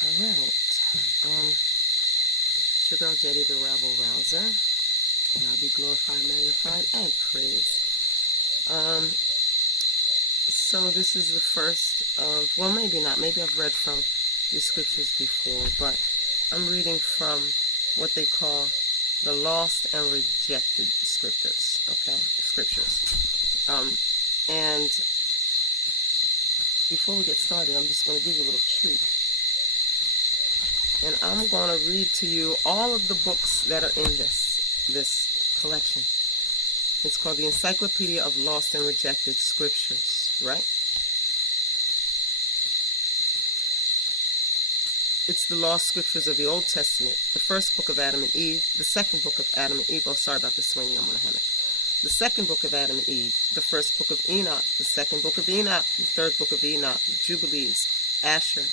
All right. It's your girl Jetty, the Rabble Rouser. Y'all be glorified, magnified, and praised. So this is the first of, well, maybe not. Maybe I've read from these scriptures before, but I'm reading from what they call the lost and rejected scriptures. Okay, scriptures. And before we get started, I'm just going to give you a little treat. And I'm going to read to you all of the books that are in this collection. It's called the Encyclopedia of Lost and Rejected Scriptures, right? It's the lost scriptures of the Old Testament, the first book of Adam and Eve, the second book of Adam and Eve. Oh, sorry about the swinging, I'm on a hammock. The second book of Adam and Eve, the first book of Enoch, the second book of Enoch, the third book of Enoch, the Jubilees, Asher,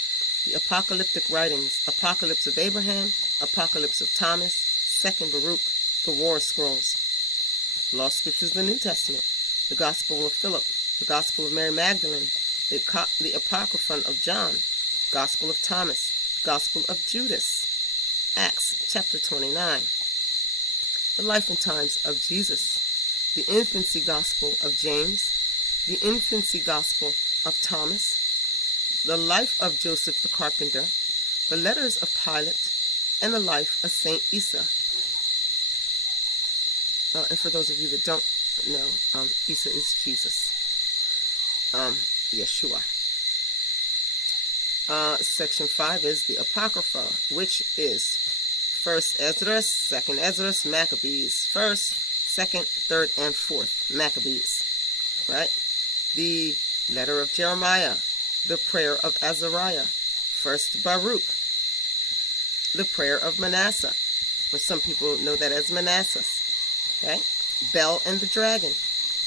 the apocalyptic writings, Apocalypse of Abraham, Apocalypse of Thomas, Second Baruch, the War Scrolls. Lost scriptures of the New Testament, the Gospel of Philip, the Gospel of Mary Magdalene, the Apocryphon of John, Gospel of Thomas, Gospel of Judas, Acts chapter 29, the life and times of Jesus, the infancy gospel of James, the infancy gospel of Thomas, the life of Joseph the carpenter, the letters of Pilate, and the life of Saint Isa. And for those of you that don't know, Isa is Jesus, Yeshua. Section 5 is the Apocrypha, which is 1st Esdras, 2nd Esdras, Maccabees, 1st, 2nd, 3rd, and 4th Maccabees, right? The letter of Jeremiah, the prayer of Azariah, 1st Baruch, the prayer of Manasseh, or some people know that as Manassas, okay? Bel and the dragon,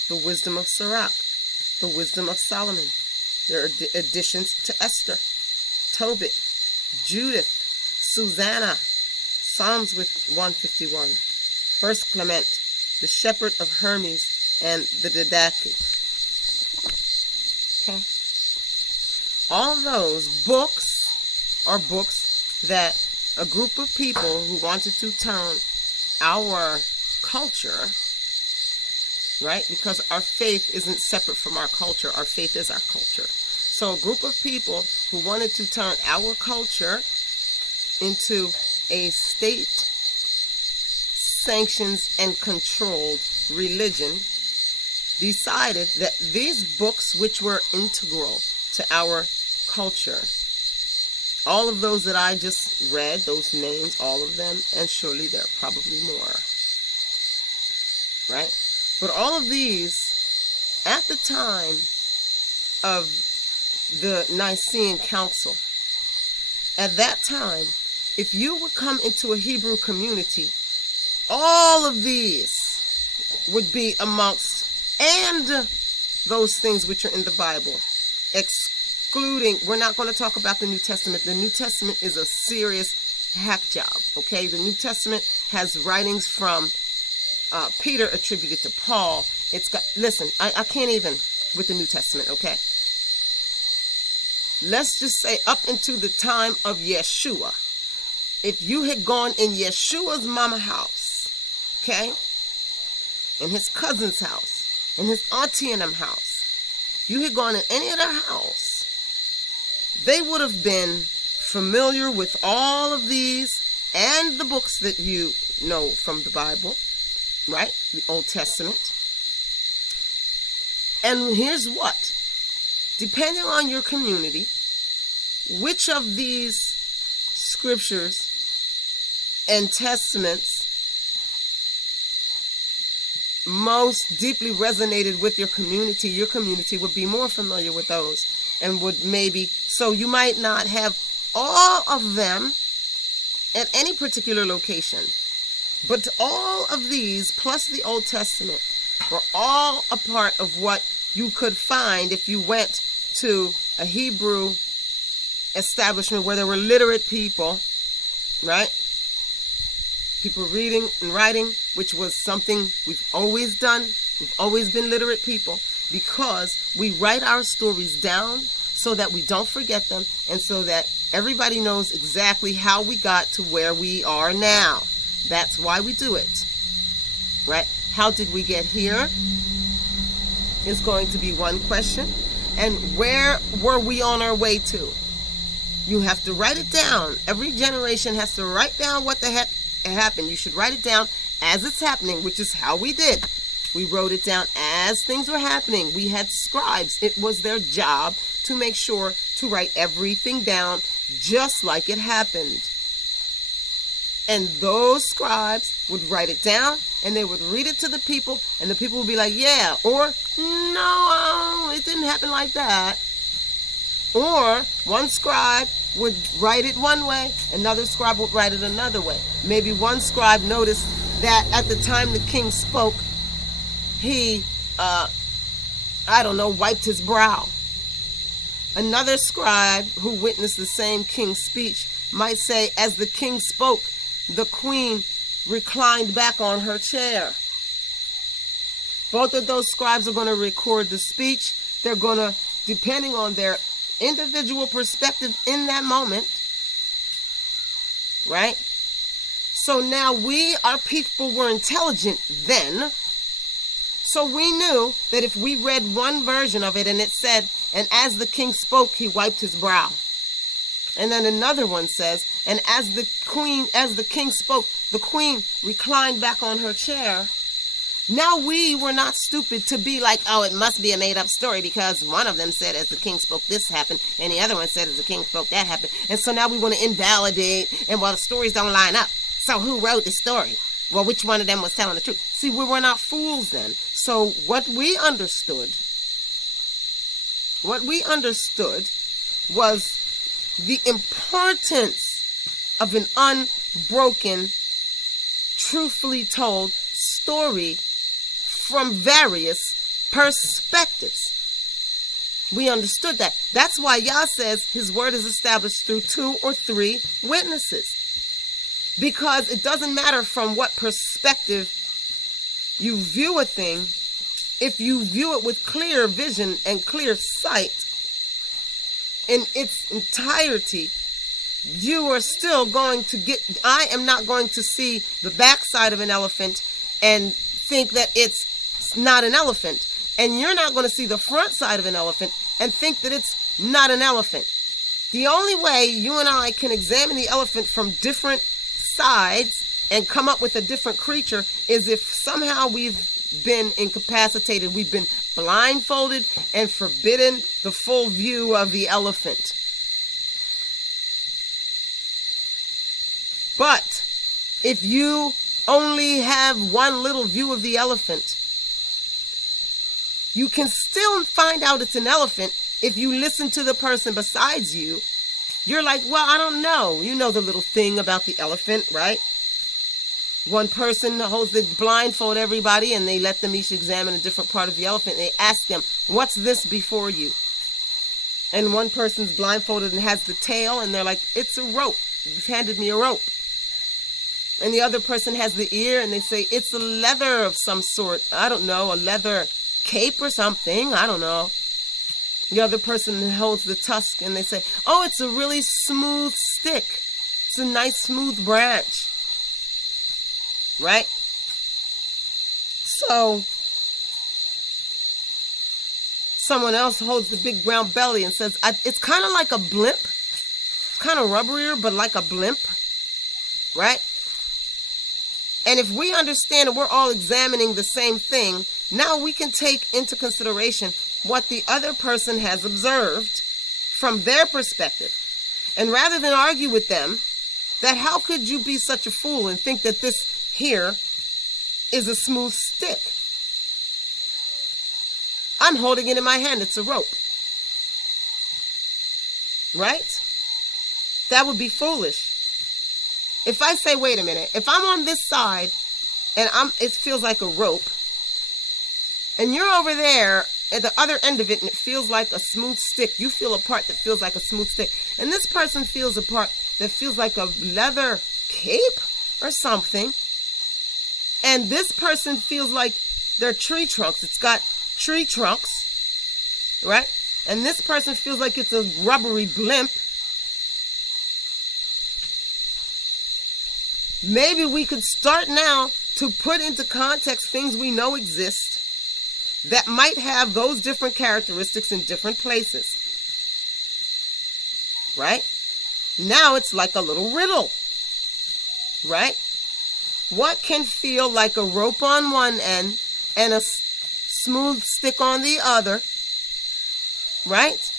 the wisdom of Sirach, the wisdom of Solomon. There are additions to Esther, Tobit, Judith, Susanna, Psalms with 151, First Clement, the Shepherd of Hermes, and the Didache. Okay. All those books are books that a group of people who wanted to turn our culture, right? Because our faith isn't separate from our culture. Our faith is our culture. So a group of people who wanted to turn our culture into a state-sanctioned and controlled religion decided that these books, which were integral to our culture, all of those that I just read, those names, all of them, and surely there are probably more, right? But all of these, at the time of the Nicene Council, at that time, if you would come into a Hebrew community, all of these would be amongst, and those things which are in the Bible, excluding, we're not going to talk about the New Testament. The New Testament is a serious hack job, okay? The New Testament has writings from Peter attributed to Paul. It's got, listen, I can't even with the New Testament, okay? Let's just say up into the time of Yeshua. If you had gone in Yeshua's mama house, okay, in his cousin's house, in his auntie and them house, you had gone in any of their house, they would have been familiar with all of these and the books that you know from the Bible, right? The Old Testament. And here's what. Depending on your community, which of these scriptures and testaments most deeply resonated with your community would be more familiar with those and would maybe, so you might not have all of them at any particular location, but all of these plus the Old Testament were all a part of what you could find if you went to a Hebrew establishment where there were literate people, right? People reading and writing, which was something we've always done. We've always been literate people because we write our stories down so that we don't forget them and so that everybody knows exactly how we got to where we are now. That's why we do it, right? How did we get here is going to be one question. And where were we on our way to? You have to write it down. Every generation has to write down what the heck happened. You should write it down as it's happening, which is how we did. We wrote it down as things were happening. We had scribes. It was their job to make sure to write everything down just like it happened. And those scribes would write it down and they would read it to the people, and the people would be like, yeah, or no, it didn't happen like that. Or one scribe would write it one way, another scribe would write it another way. Maybe one scribe noticed that at the time the king spoke, he, wiped his brow. Another scribe who witnessed the same king's speech might say, as the king spoke, the queen reclined back on her chair. Both of those scribes are going to record the speech. They're going to, depending on their individual perspective in that moment, right? So now our people were intelligent then. So we knew that if we read one version of it and it said, and as the king spoke, he wiped his brow. And then another one says, and as the king spoke, the queen reclined back on her chair. Now we were not stupid to be like, oh, it must be a made-up story because one of them said as the king spoke this happened, and the other one said as the king spoke that happened. And so now we want to invalidate, and the stories don't line up. So who wrote the story? Well, which one of them was telling the truth? See, we were not fools then. So what we understood was the importance of an unbroken, truthfully told story from various perspectives. We understood that. That's why Yah says his word is established through 2 or 3 witnesses. Because it doesn't matter from what perspective you view a thing, if you view it with clear vision and clear sight in its entirety, you are still going to I am not going to see the backside of an elephant and think that it's not an elephant. And you're not going to see the front side of an elephant and think that it's not an elephant. The only way you and I can examine the elephant from different sides and come up with a different creature is if somehow we've been incapacitated, we've been blindfolded and forbidden the full view of the elephant. But if you only have one little view of the elephant, you can still find out it's an elephant if you listen to the person besides you. You're like, well, I don't know. You know the little thing about the elephant, right? One person holds the blindfold everybody and they let them each examine a different part of the elephant. They ask them, what's this before you? And one person's blindfolded and has the tail and they're like, it's a rope. You've handed me a rope. And the other person has the ear and they say, it's a leather of some sort. I don't know, a leather cape or something. I don't know. The other person holds the tusk and they say, oh, it's a really smooth stick. It's a nice smooth branch. Right? So, someone else holds the big brown belly and says, it's kind of like a blimp. Kind of rubberier, but like a blimp. Right? And if we understand that we're all examining the same thing, now we can take into consideration what the other person has observed from their perspective. And rather than argue with them, that how could you be such a fool and think that this here is a smooth stick? I'm holding it in my hand. It's a rope. Right? That would be foolish. If I say, wait a minute, if I'm on this side and it feels like a rope, and you're over there at the other end of it and it feels like a smooth stick, you feel a part that feels like a smooth stick, and this person feels a part that feels like a leather cape or something, and this person feels like they're tree trunks. It's got tree trunks, right? and this person feels like it's a rubbery blimp, maybe we could start now to put into context things we know exist that might have those different characteristics in different places. Right? Now it's like a little riddle. Right? What can feel like a rope on one end and a smooth stick on the other? Right?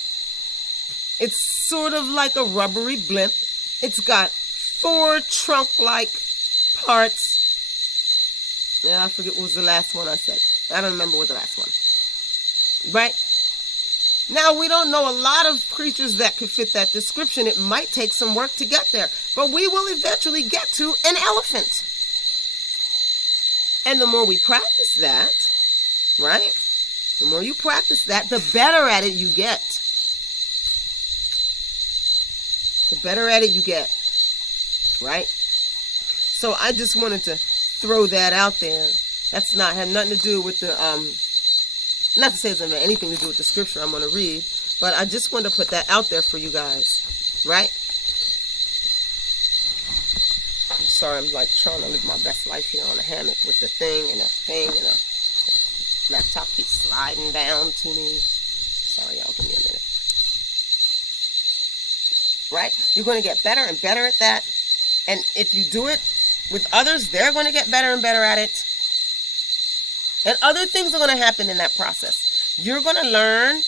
It's sort of like a rubbery blimp. It's got 4 trunk-like parts. Yeah, I forget what was the last one I said. I don't remember what the last one. Right? Now, we don't know a lot of creatures that could fit that description. It might take some work to get there. But we will eventually get to an elephant. And the more we practice that, right? The more you practice that, the better at it you get. The better at it you get. Right? So I just wanted to throw that out there. That's had nothing to do with the, not to say it's anything to do with the scripture I'm going to read, but I just wanted to put that out there for you guys. Right? I'm sorry, I'm like trying to live my best life here on a hammock with the thing and the laptop keeps sliding down to me. Sorry, y'all, give me a minute. Right? You're going to get better and better at that. And if you do it with others, they're going to get better and better at it. And other things are going to happen in that process. You're going to learn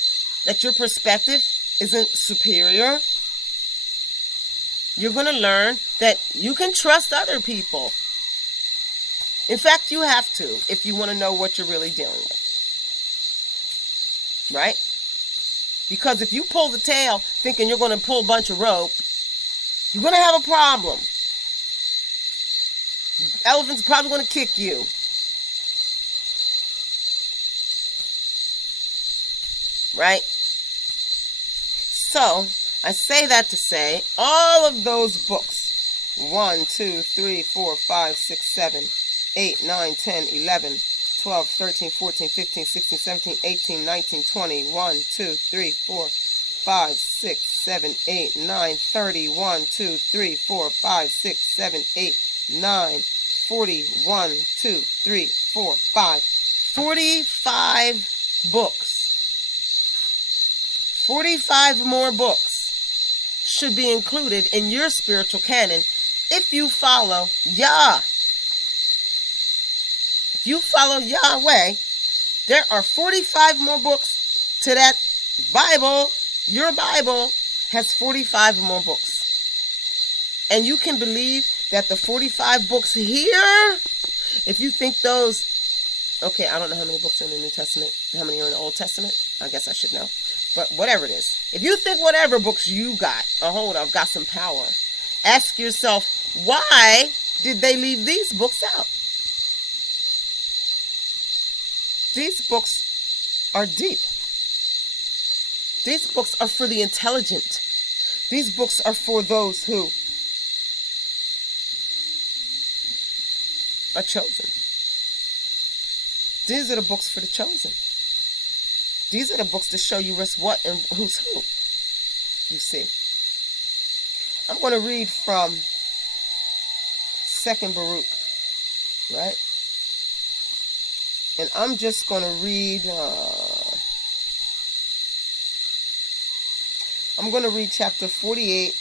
that your perspective isn't superior. You're going to learn that you can trust other people. In fact, you have to if you want to know what you're really dealing with. Right? Because if you pull the tail thinking you're going to pull a bunch of rope, you're going to have a problem. The elephant's probably going to kick you. Right? So, I say that to say, all of those books, 1, 2, 3, 4, 5, 6, 7, 8, 9, 10, 11, 12, 13, 14, 15, 16, 17, 18, 19, 20, 1, 2, 3, 4, 5, 6, 7, 8, 9, 30, 1, 2, 3, 4, 5, 6, 7, 8, 9, 40, 1, 2, 3, 4, 5, 45 books. 45 more books should be included in your spiritual canon if you follow Yah. If you follow Yahweh, there are 45 more books to that Bible. Your Bible has 45 more books. And you can believe that the 45 books here, if you think those, okay, I don't know how many books are in the New Testament, how many are in the Old Testament. I guess I should know. But whatever it is, if you think whatever books you got, hold on, I've got some power, ask yourself, why did they leave these books out? These books are deep. These books are for the intelligent. These books are for those who are chosen. These are the books for the chosen. These are the books to show you what's what and who's who. You see. I'm going to read from 2nd Baruch, right? And I'm just going to read, I'm going to read chapter 48.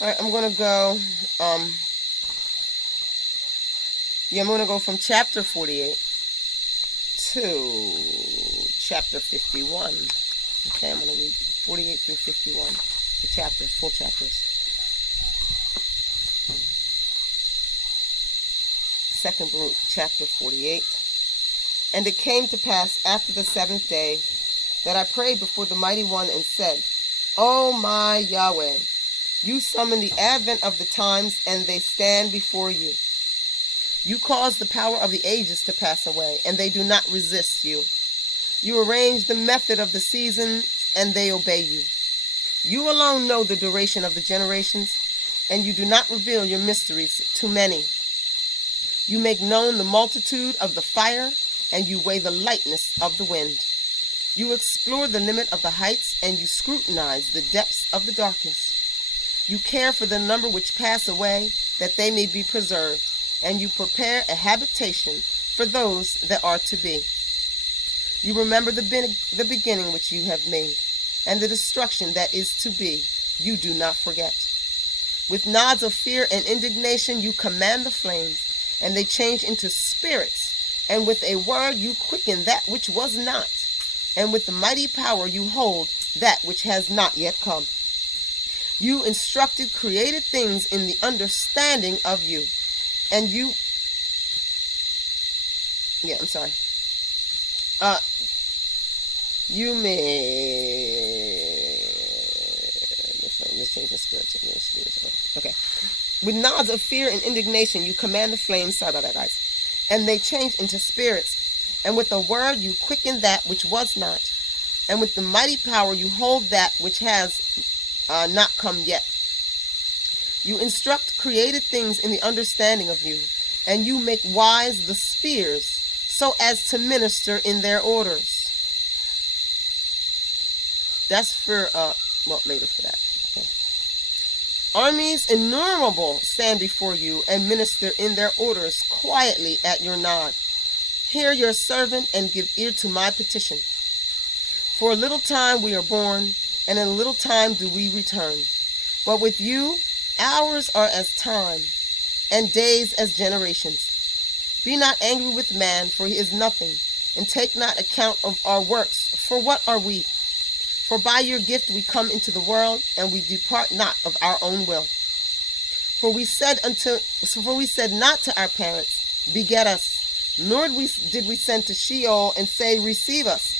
All right, I'm going to go, I'm going to go from chapter 48 to chapter 51. Okay, I'm going to read 48 through 51, the chapters, full chapters. 2nd Baruch, chapter 48. And it came to pass after the 7th day that I prayed before the Mighty One and said, O my Yahweh, you summon the advent of the times, and they stand before you. You cause the power of the ages to pass away, and they do not resist you. You arrange the method of the seasons, and they obey you. You alone know the duration of the generations, and you do not reveal your mysteries to many. You make known the multitude of the fire, and you weigh the lightness of the wind. You explore the limit of the heights, and you scrutinize the depths of the darkness. You care for the number which pass away, that they may be preserved, and you prepare a habitation for those that are to be. You remember the beginning which you have made, and the destruction that is to be, you do not forget. With nods of fear and indignation you command the flames, and they change into spirits, and with a word you quicken that which was not, and with the mighty power you hold that which has not yet come. You instructed created things in the understanding of you, and you With nods of fear and indignation, you command the flames. Sorry about that, guys. And they change into spirits. And with a word, you quicken that which was not. And with the mighty power, you hold that which has not come yet. You instruct created things in the understanding of you, and you make wise the spheres so as to minister in their orders. That's for, later for that. Okay. Armies innumerable stand before you and minister in their orders quietly at your nod. Hear your servant and give ear to my petition. For a little time we are born, and in a little time do we return. But with you, hours are as time, and days as generations. Be not angry with man, for he is nothing, and take not account of our works, for what are we? For by your gift we come into the world, and we depart not of our own will. For we said not to our parents, beget us, nor did we send to Sheol and say, receive us.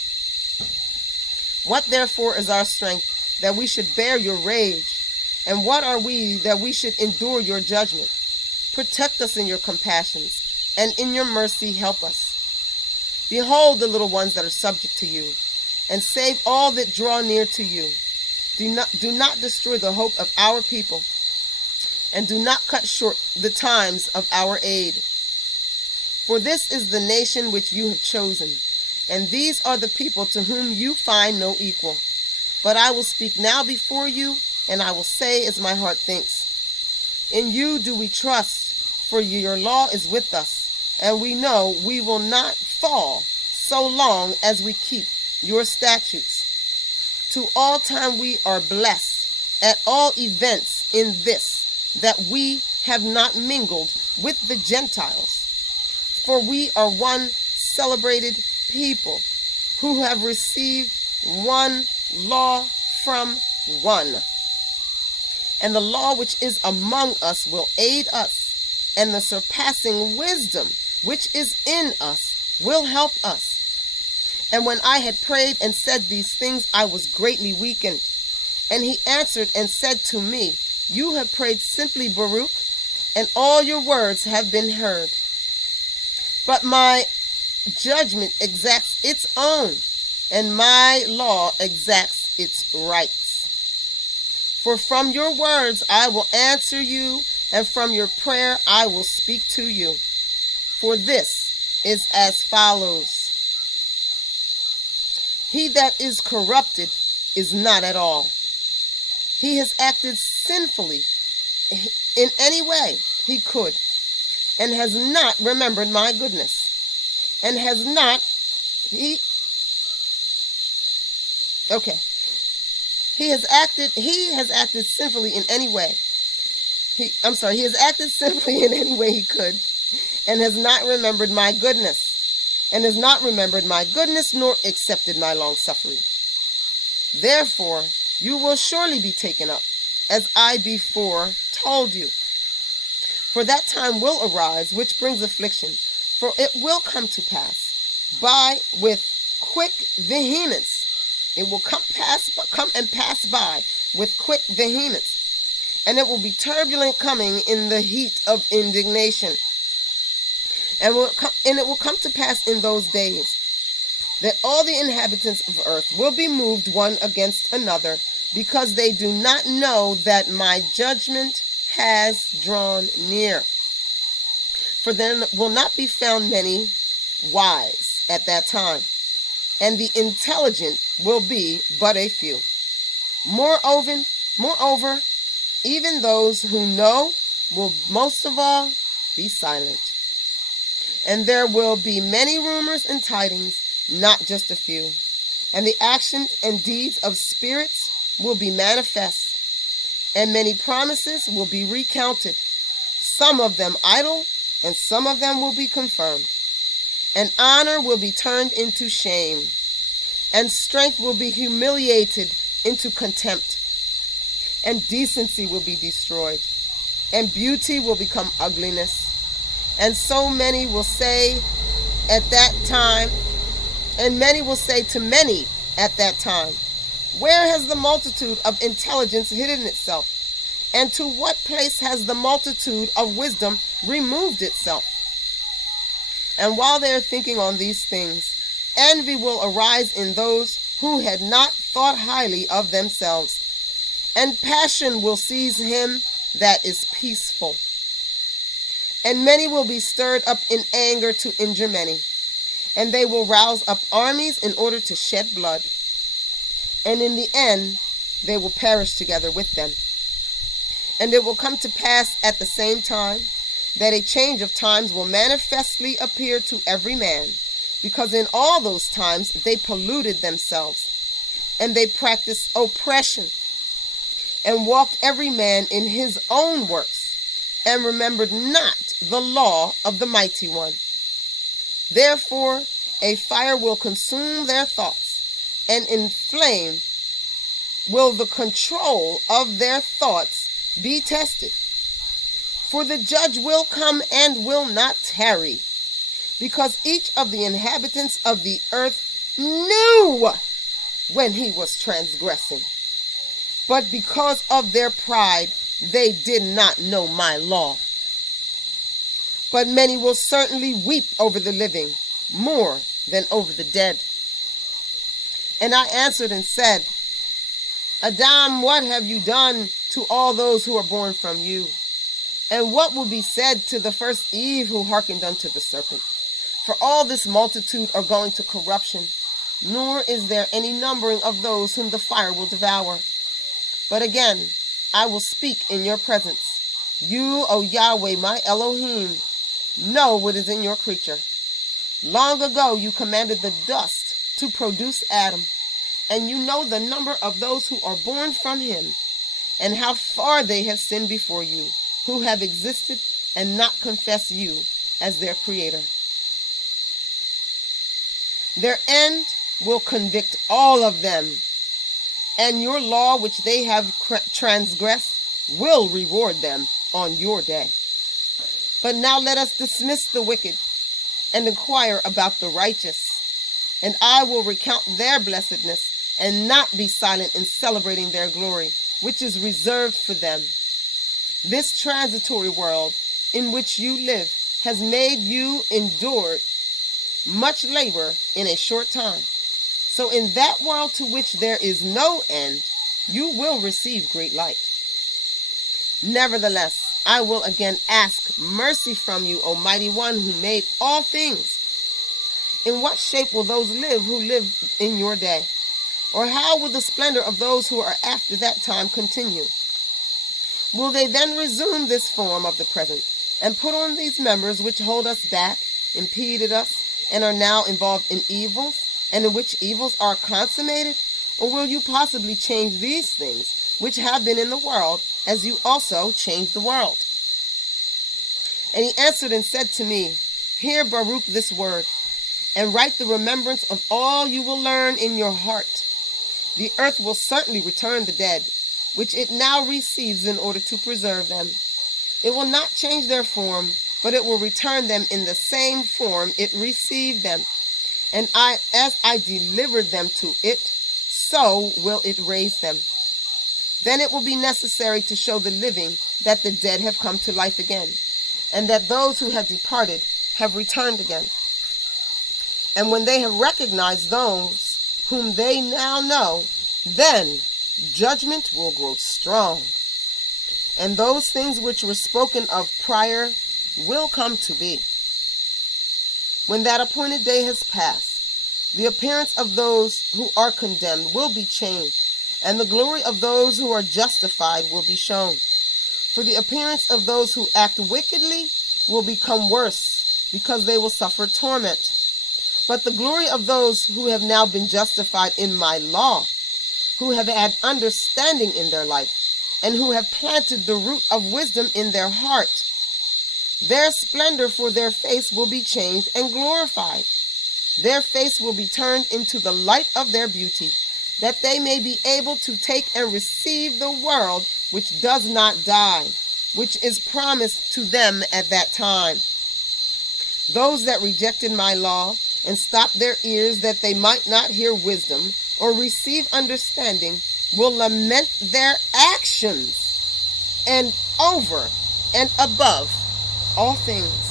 What therefore is our strength, that we should bear your rage? And what are we, that we should endure your judgment? Protect us in your compassions, and in your mercy help us. Behold the little ones that are subject to you, and save all that draw near to you. Do not destroy the hope of our people, and do not cut short the times of our aid. For this is the nation which you have chosen, and these are the people to whom you find no equal. But I will speak now before you, and I will say as my heart thinks. In you do we trust, for your law is with us, and we know we will not fall so long as we keep your statutes. To all time we are blessed, at all events in this, that we have not mingled with the Gentiles. For we are one celebrated people, who have received one law from one. And the law which is among us will aid us, and the surpassing wisdom which is in us will help us. And when I had prayed and said these things, I was greatly weakened. And he answered and said to me, you have prayed simply, Baruch, and all your words have been heard. But my judgment exacts its own, and my law exacts its rights. For from your words I will answer you, and from your prayer I will speak to you. For this is as follows. He that is corrupted is not at all. He has acted sinfully in any way he could, and has not remembered my goodness, and has not, he has acted sinfully in any way. He has acted sinfully in any way he could, and has not remembered my goodness, and has not remembered my goodness, nor accepted my long suffering. Therefore, you will surely be taken up, as I before told you. For that time will arise, which brings affliction, for it will come to pass, with quick vehemence, It will come and pass by with quick vehemence, and it will be turbulent coming in the heat of indignation. And it will come to pass in those days that all the inhabitants of earth will be moved one against another, because they do not know that my judgment has drawn near. For there will not be found many wise at that time, and the intelligent will be but a few. Moreover, even those who know will most of all be silent. And there will be many rumors and tidings, not just a few. And the actions and deeds of spirits will be manifest, and many promises will be recounted, some of them idle, and some of them will be confirmed. And honor will be turned into shame, and strength will be humiliated into contempt, and decency will be destroyed, and beauty will become ugliness. And so many will say at that time, and many will say to many at that time, where has the multitude of intelligence hidden itself? And to what place has the multitude of wisdom removed itself? And while they are thinking on these things, envy will arise in those who had not thought highly of themselves, and passion will seize him that is peaceful. And many will be stirred up in anger to injure many, and they will rouse up armies in order to shed blood. And in the end, they will perish together with them. And it will come to pass at the same time that a change of times will manifestly appear to every man, because in all those times they polluted themselves, and they practiced oppression, and walked every man in his own works, and remembered not the law of the Mighty One. Therefore, a fire will consume their thoughts, and in flame will the control of their thoughts be tested. For the judge will come and will not tarry, because each of the inhabitants of the earth knew when he was transgressing. But because of their pride, they did not know my law. But many will certainly weep over the living more than over the dead. And I answered and said, Adam, what have you done to all those who are born from you? And what will be said to the first Eve who hearkened unto the serpent? For all this multitude are going to corruption, nor is there any numbering of those whom the fire will devour. But again, I will speak in your presence. You, O Yahweh, my Elohim, know what is in your creature. Long ago you commanded the dust to produce Adam, and you know the number of those who are born from him, and how far they have sinned before you, who have existed and not confessed you as their creator. Their end will convict all of them, and your law which they have transgressed will reward them on your day. But now let us dismiss the wicked and inquire about the righteous, and I will recount their blessedness and not be silent in celebrating their glory, which is reserved for them. This transitory world in which you live has made you endure much labor in a short time. So in that world to which there is no end, you will receive great light. Nevertheless, I will again ask mercy from you, O Mighty One who made all things. In what shape will those live who live in your day? Or how will the splendor of those who are after that time continue? Will they then resume this form of the present, and put on these members which hold us back, impeded us, and are now involved in evils, and in which evils are consummated? Or will you possibly change these things which have been in the world, as you also changed the world? And he answered and said to me, Hear, Baruch, this word, and write the remembrance of all you will learn in your heart. The earth will certainly return the dead, which it now receives in order to preserve them. It will not change their form, but it will return them in the same form it received them. And as I delivered them to it, so will it raise them. Then it will be necessary to show the living that the dead have come to life again, and that those who have departed have returned again. And when they have recognized those whom they now know, then judgment will grow strong. And those things which were spoken of prior will come to be. When that appointed day has passed, the appearance of those who are condemned will be changed, and the glory of those who are justified will be shown. For the appearance of those who act wickedly will become worse, because they will suffer torment. But the glory of those who have now been justified in my law, who have had understanding in their life, and who have planted the root of wisdom in their heart, their splendor for their face will be changed and glorified. Their face will be turned into the light of their beauty, that they may be able to take and receive the world which does not die, which is promised to them at that time. Those that rejected my law and stopped their ears that they might not hear wisdom or receive understanding will lament their actions, and over and above all things,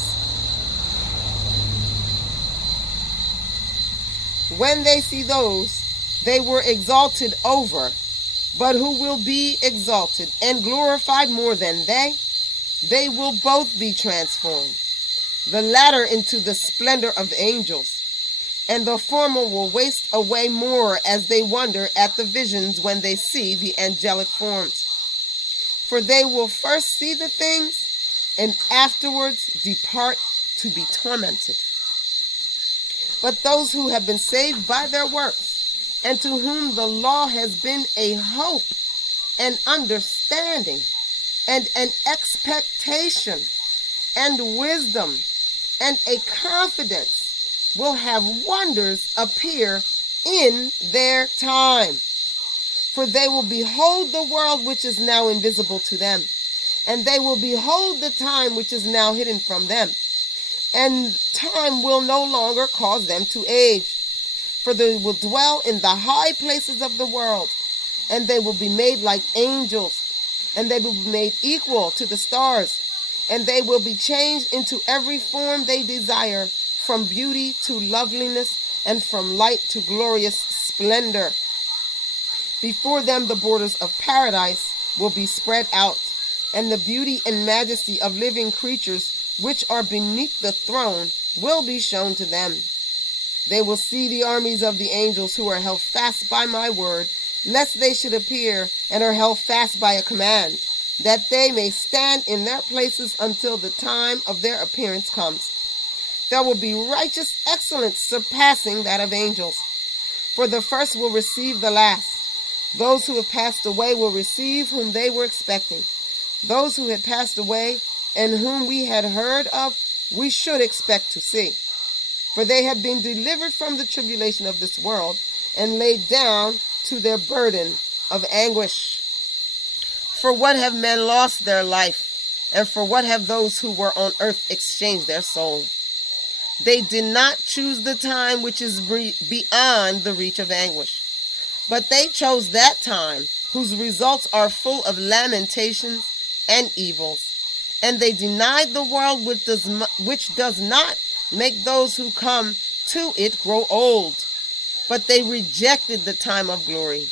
when they see those they were exalted over, but who will be exalted and glorified more than they will both be transformed, the latter into the splendor of angels, and the former will waste away more as they wonder at the visions when they see the angelic forms. For they will first see the things, and afterwards depart to be tormented. But those who have been saved by their works, and to whom the law has been a hope and understanding and an expectation and wisdom and a confidence, will have wonders appear in their time. For they will behold the world which is now invisible to them, and they will behold the time which is now hidden from them. And time will no longer cause them to age, for they will dwell in the high places of the world, and they will be made like angels, and they will be made equal to the stars, and they will be changed into every form they desire, from beauty to loveliness, and from light to glorious splendor. Before them the borders of paradise will be spread out, and the beauty and majesty of living creatures which are beneath the throne will be shown to them. They will see the armies of the angels who are held fast by my word, lest they should appear, and are held fast by a command, that they may stand in their places until the time of their appearance comes. There will be righteous excellence surpassing that of angels. For the first will receive the last. Those who have passed away will receive whom they were expecting. Those who had passed away and whom we had heard of, we should expect to see. For they have been delivered from the tribulation of this world and laid down to their burden of anguish. For what have men lost their life, and for what have those who were on earth exchanged their soul? They did not choose the time which is beyond the reach of anguish, but they chose that time whose results are full of lamentations and evils. And they denied the world which does not make those who come to it grow old. But they rejected the time of glory,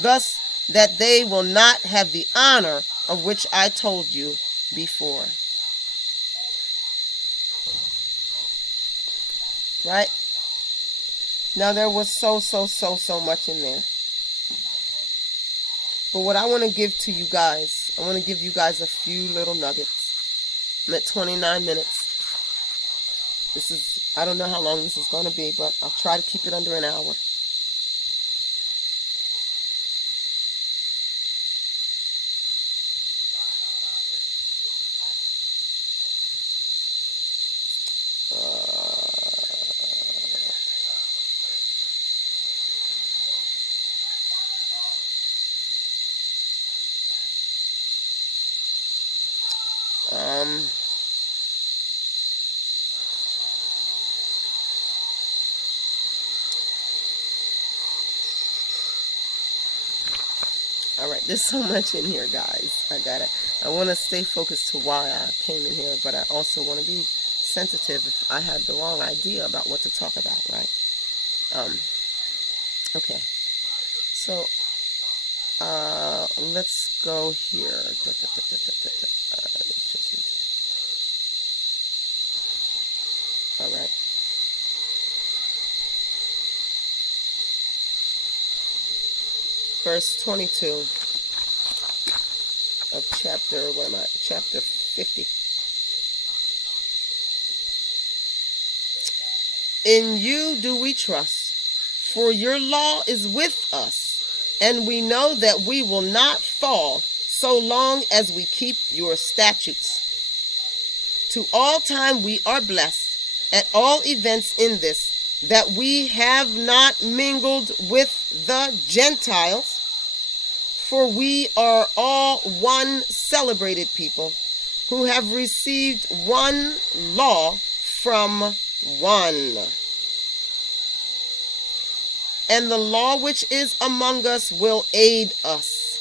thus that they will not have the honor of which I told you before. Right? Now there was so much in there. But what I want to give to you guys, I want to give you guys a few little nuggets. I'm at 29 minutes. I don't know how long this is going to be, but I'll try to keep it under an hour. All right, there's so much in here, guys. I want to stay focused to why I came in here, but I also want to be sensitive if I had the wrong idea about what to talk about, right? Okay. So, let's go here. All right. Verse 22 of chapter 50. In you do we trust, for your law is with us, and we know that we will not fall so long as we keep your statutes. To all time we are blessed, at all events in this, that we have not mingled with the Gentiles, for we are all one celebrated people who have received one law from one. And the law which is among us will aid us.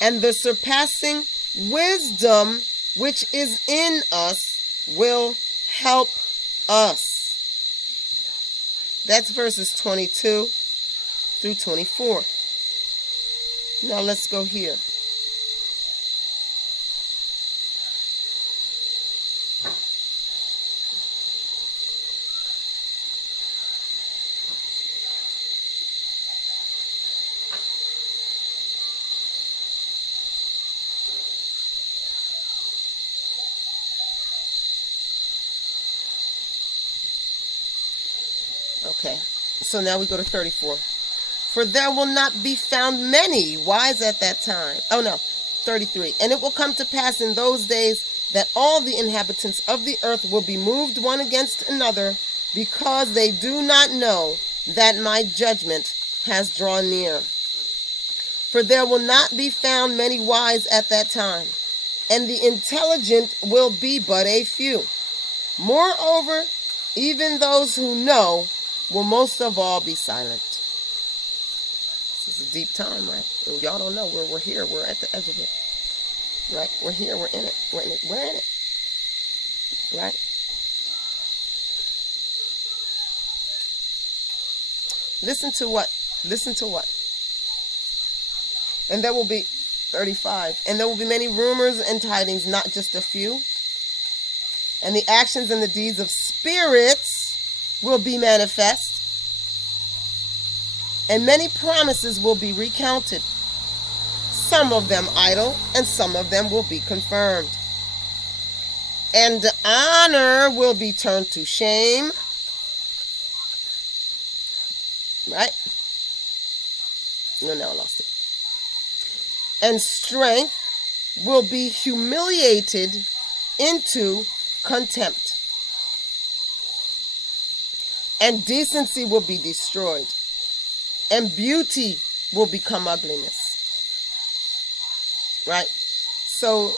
And the surpassing wisdom which is in us will help us. That's verses 22 through 24. Now let's go here. Okay, so now we go to 34. For there will not be found many wise at that time. 33. And it will come to pass in those days that all the inhabitants of the earth will be moved one against another, because they do not know that my judgment has drawn near. For there will not be found many wise at that time, and the intelligent will be but a few. Moreover, even those who know will most of all be silent. This is a deep time, right? And y'all don't know where we're here. We're at the edge of it. Right? We're here. We're in it. We're in it. We're in it. Right? Listen to what? Listen to what? And there will be 35. And there will be many rumors and tidings, not just a few. And the actions and the deeds of spirits will be manifest. And many promises will be recounted. Some of them idle, and some of them will be confirmed. And honor will be turned to shame. Right? No, I lost it. And strength will be humiliated into contempt. And decency will be destroyed. And beauty will become ugliness. Right? So,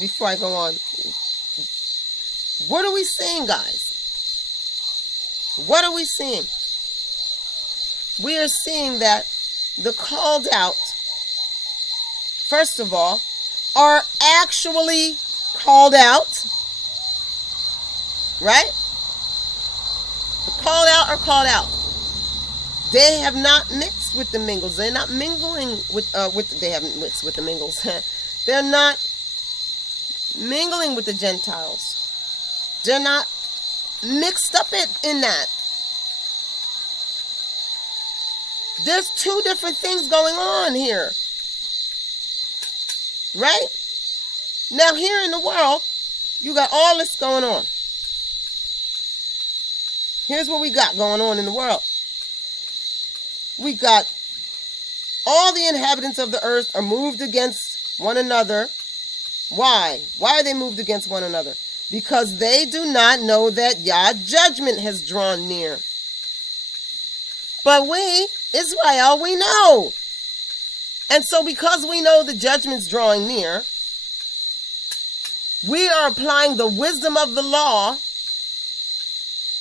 before I go on, what are we seeing, guys? What are we seeing? We are seeing that the called out, first of all, are actually called out. Right? The called out are called out. They have not mixed with the mingles. They're not mingling they haven't mixed with the mingles. They're not mingling with the Gentiles. They're not mixed up in that. There's two different things going on here. Right? Now here in the world, you got all this going on. Here's what we got going on in the world. We got all the inhabitants of the earth are moved against one another. Why? Why are they moved against one another? Because they do not know that Yah's judgment has drawn near. But we, Israel, we know. And so because we know the judgment's drawing near, we are applying the wisdom of the law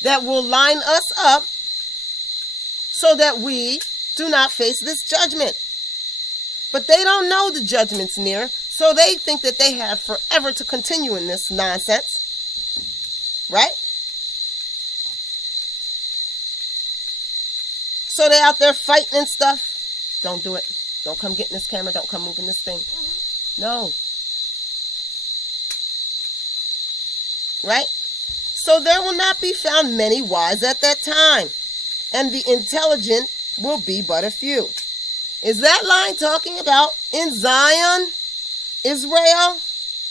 that will line us up so that we do not face this judgment. But they don't know the judgment's near, so they think that they have forever to continue in this nonsense. Right? So they're out there fighting and stuff. Don't do it. Don't come getting this camera. Don't come moving this thing. No. Right? So there will not be found many wise at that time, and the intelligent will be but a few. Is that line talking about in Zion, Israel?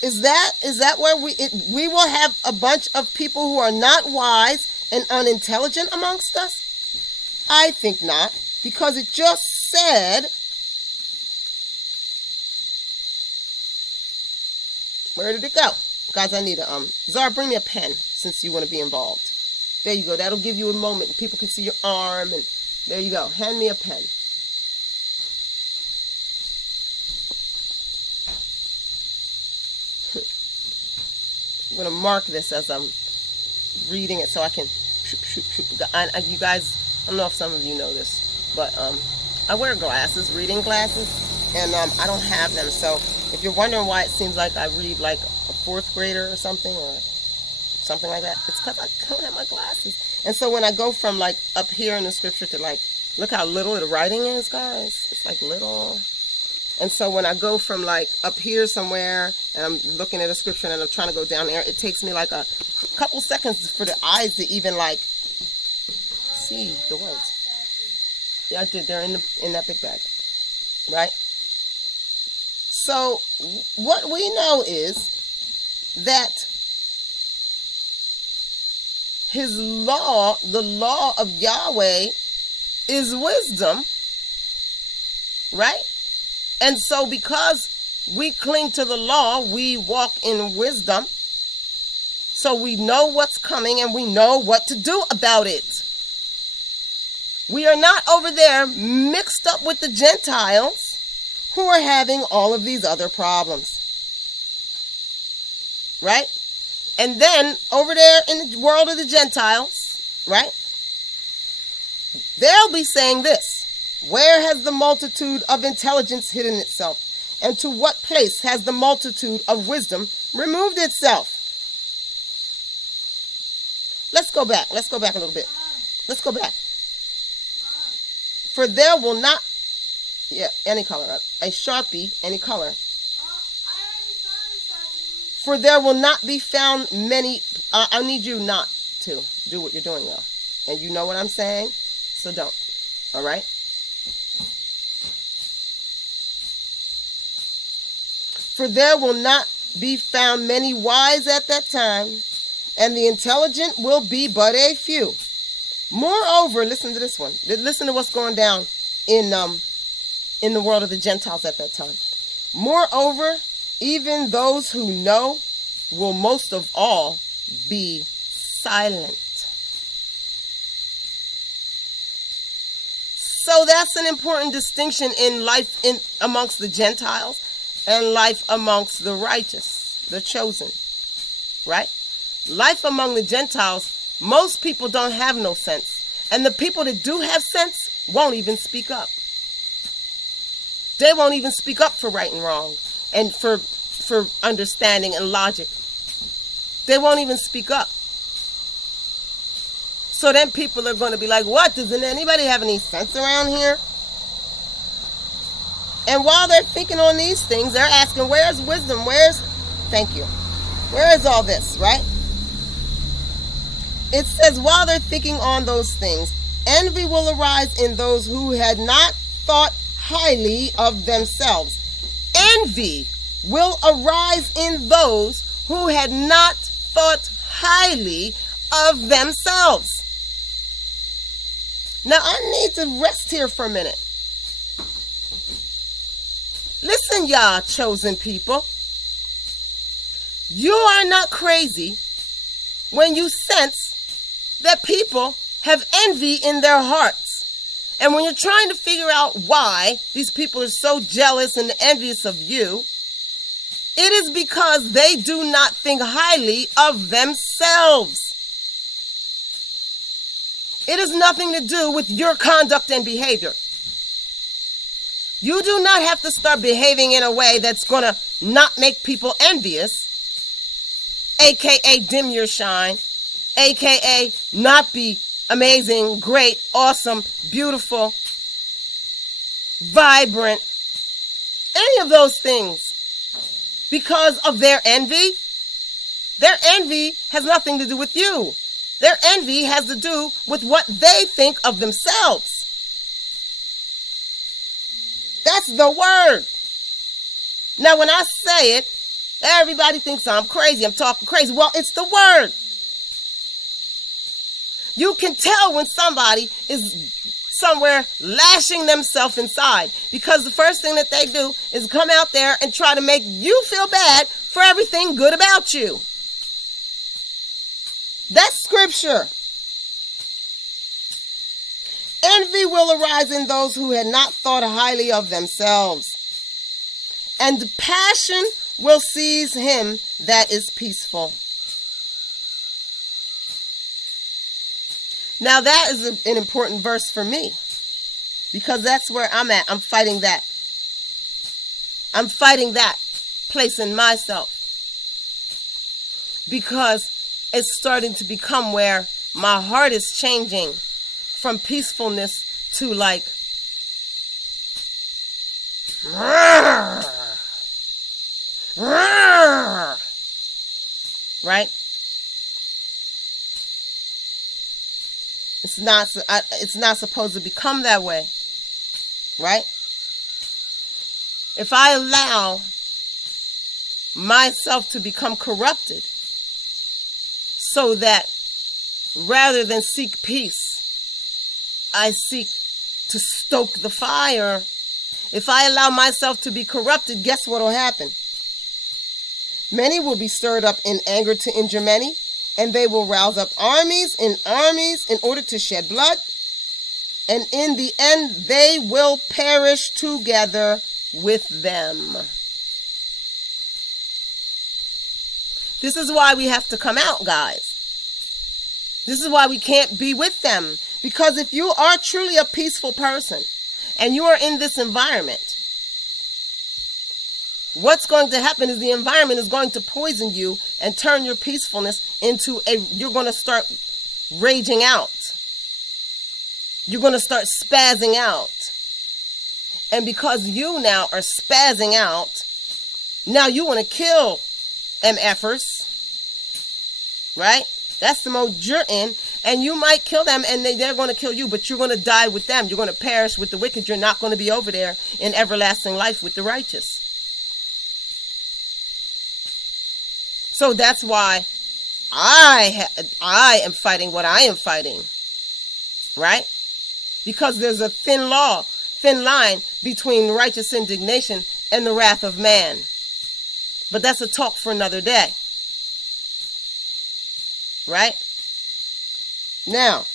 Is that where we will have a bunch of people who are not wise and unintelligent amongst us? I think not, because it just said, where did it go? Guys, I need a, Zara, bring me a pen since you want to be involved. There you go. That'll give you a moment and people can see your arm, and there you go. Hand me a pen. I'm going to mark this as I'm reading it so I can shoot. You guys, I don't know if some of you know this, but I wear glasses, reading glasses, and I don't have them. So if you're wondering why it seems like I read like a fourth grader or something like that, it's because I don't have my glasses. And so when I go from like up here in the scripture to like, look how little the writing is, guys. It's like little. And so when I go from like up here somewhere and I'm looking at a scripture and I'm trying to go down there, it takes me like a couple seconds for the eyes to even like see the words. Yeah, I did. They're in that big bag. Right? So what we know is that his law, the law of Yahweh, is wisdom. Right? And so because we cling to the law, we walk in wisdom. So we know what's coming and we know what to do about it. We are not over there mixed up with the Gentiles who are having all of these other problems. Right? And then over there in the world of the Gentiles, right? They'll be saying this. Where has the multitude of intelligence hidden itself? And to what place has the multitude of wisdom removed itself? Let's go back. Let's go back a little bit. Let's go back. For there will not... Yeah, any color. A Sharpie, any color. For there will not be found many... I need you not to do what you're doing, though. And you know what I'm saying? So don't. All right? For there will not be found many wise at that time, and the intelligent will be but a few. Moreover, listen to this one. Listen to what's going down in the world of the Gentiles at that time. Moreover, even those who know will most of all be silent. So that's an important distinction in life amongst the Gentiles and life amongst the righteous, the chosen, right? Life among the Gentiles, most people don't have no sense. And the people that do have sense won't even speak up. They won't even speak up for right and wrong and for understanding and logic. They won't even speak up. So then people are going to be like, what? Doesn't anybody have any sense around here? And while they're thinking on these things, they're asking, where's wisdom? Thank you. Where is all this, right? It says, while they're thinking on those things, envy will arise in those who had not thought highly of themselves. Envy will arise in those who had not thought highly of themselves. Now, I need to rest here for a minute. Listen, y'all chosen people. You are not crazy when you sense that people have envy in their hearts. And when you're trying to figure out why these people are so jealous and envious of you, it is because they do not think highly of themselves. It has nothing to do with your conduct and behavior. You do not have to start behaving in a way that's going to not make people envious, aka dim your shine, aka not be amazing, great, awesome, beautiful, vibrant, any of those things, because of their envy. Their envy has nothing to do with you. Their envy has to do with what they think of themselves. That's the word. Now, when I say it, everybody thinks I'm crazy. I'm talking crazy. Well, it's the word. You can tell when somebody is somewhere lashing themselves inside, because the first thing that they do is come out there and try to make you feel bad for everything good about you. That's scripture. Envy will arise in those who had not thought highly of themselves, and passion will seize him that is peaceful. Now that is an important verse for me, because that's where I'm at. I'm fighting that. I'm fighting that place in myself, because it's starting to become where my heart is changing from peacefulness to like, right? It's not supposed to become that way, right? If I allow myself to become corrupted, so that rather than seek peace, I seek to stoke the fire. If I allow myself to be corrupted, guess what will happen? Many will be stirred up in anger to injure many, and they will rouse up armies in order to shed blood. And in the end, they will perish together with them. This is why we have to come out, guys. This is why we can't be with them. Because if you are truly a peaceful person and you are in this environment, what's going to happen is the environment is going to poison you and turn your peacefulness into you're going to start raging out. You're going to start spazzing out. And because you now are spazzing out, now you want to kill MFers, right? That's the mode you're in, and you might kill them, and they're going to kill you, but you're going to die with them. You're going to perish with the wicked. You're not going to be over there in everlasting life with the righteous. So that's why I am fighting what I am fighting, right? Because there's a thin line between righteous indignation and the wrath of man. But that's a talk for another day. Right? Now,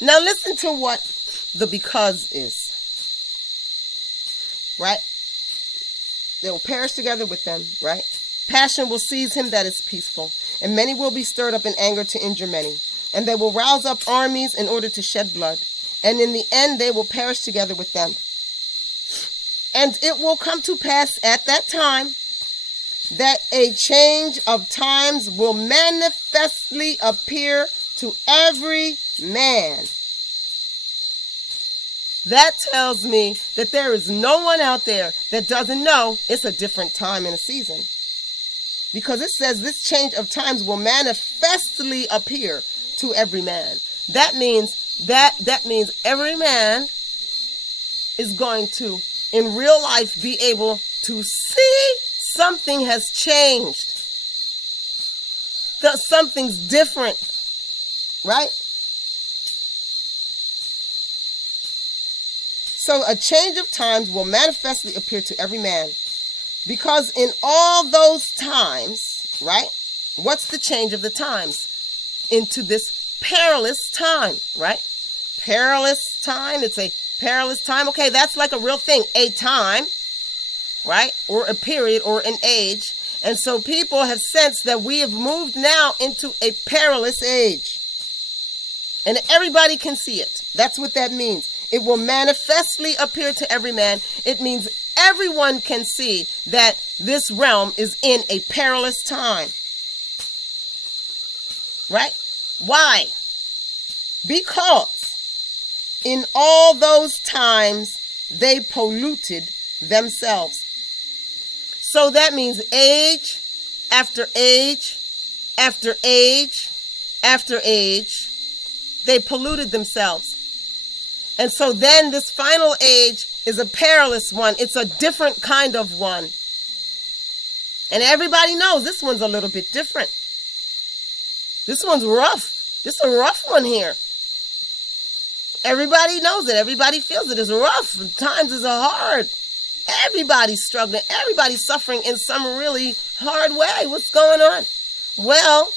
listen to what the because is. Right? They will perish together with them, right? Passion will seize him that is peaceful, and many will be stirred up in anger to injure many, and they will rouse up armies in order to shed blood, and in the end they will perish together with them. And it will come to pass at that time that a change of times will manifestly appear to every man. That tells me that there is no one out there that doesn't know it's a different time and a season. Because it says this change of times will manifestly appear to every man. That means every man is going to, in real life, be able to see something has changed. That something's different, right? So a change of times will manifestly appear to every man. Because in all those times, right? What's the change of the times? Into this perilous time, right? Perilous time. It's a perilous time. Okay, that's like a real thing. A time, right? Or a period or an age. And so people have sensed that we have moved now into a perilous age. And everybody can see it. That's what that means. It will manifestly appear to every man. It means everyone can see that this realm is in a perilous time. Right? Why? Because in all those times they polluted themselves. So that means age after age after age after age, they polluted themselves. And so then this final age is a perilous one. It's a different kind of one. And everybody knows this one's a little bit different. This one's rough. This is a rough one here. Everybody knows it. Everybody feels it. It's rough. Times is hard. Everybody's struggling. Everybody's suffering in some really hard way. What's going on? Well,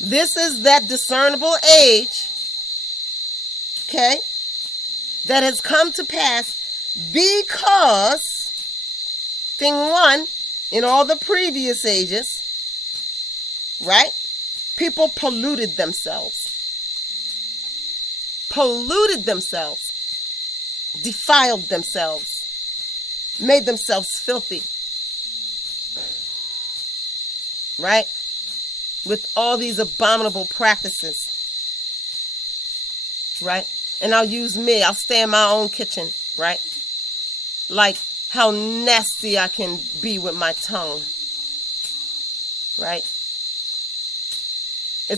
this is that discernible age, okay, that has come to pass because, thing one, in all the previous ages, right, people polluted themselves, defiled themselves, made themselves filthy, right? With all these abominable practices, right? And I'll use me. I'll stay in my own kitchen, right? Like how nasty I can be with my tongue, right? I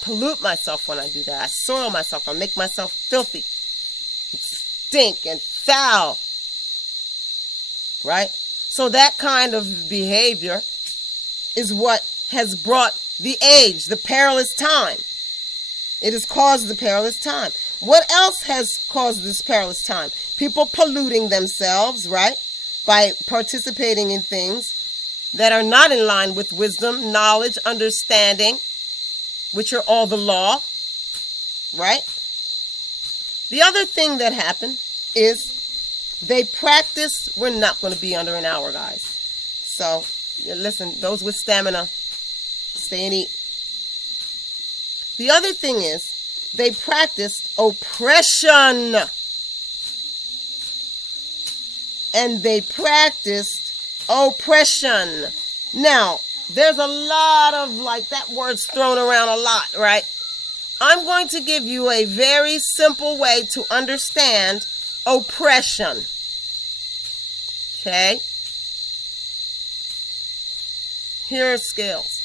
pollute myself when I do that. I soil myself. I make myself filthy, stink and foul, right? So that kind of behavior is what has brought the age, the perilous time. It has caused the perilous time. What else has caused this perilous time? People polluting themselves, right? By participating in things that are not in line with wisdom, knowledge, understanding, which are all the law, right? The other thing that happened is they practiced. We're not going to be under an hour, guys. So, listen, those with stamina, stay and eat. The other thing is they practiced oppression. And they practiced oppression. Now, there's a lot of, that word's thrown around a lot, right? I'm going to give you a very simple way to understand oppression. Okay? Here are scales.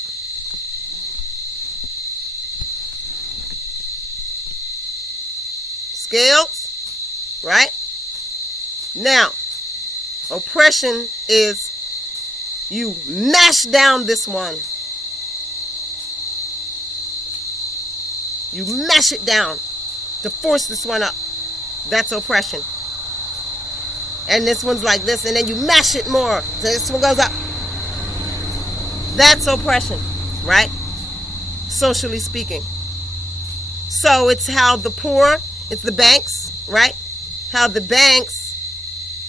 Scales, right? Now, oppression is you mash down this one. You mash it down to force this one up. That's oppression. And this one's like this, and then you mash it more. So this one goes up. That's oppression, right? Socially speaking. So it's how the poor, it's the banks, right? How the banks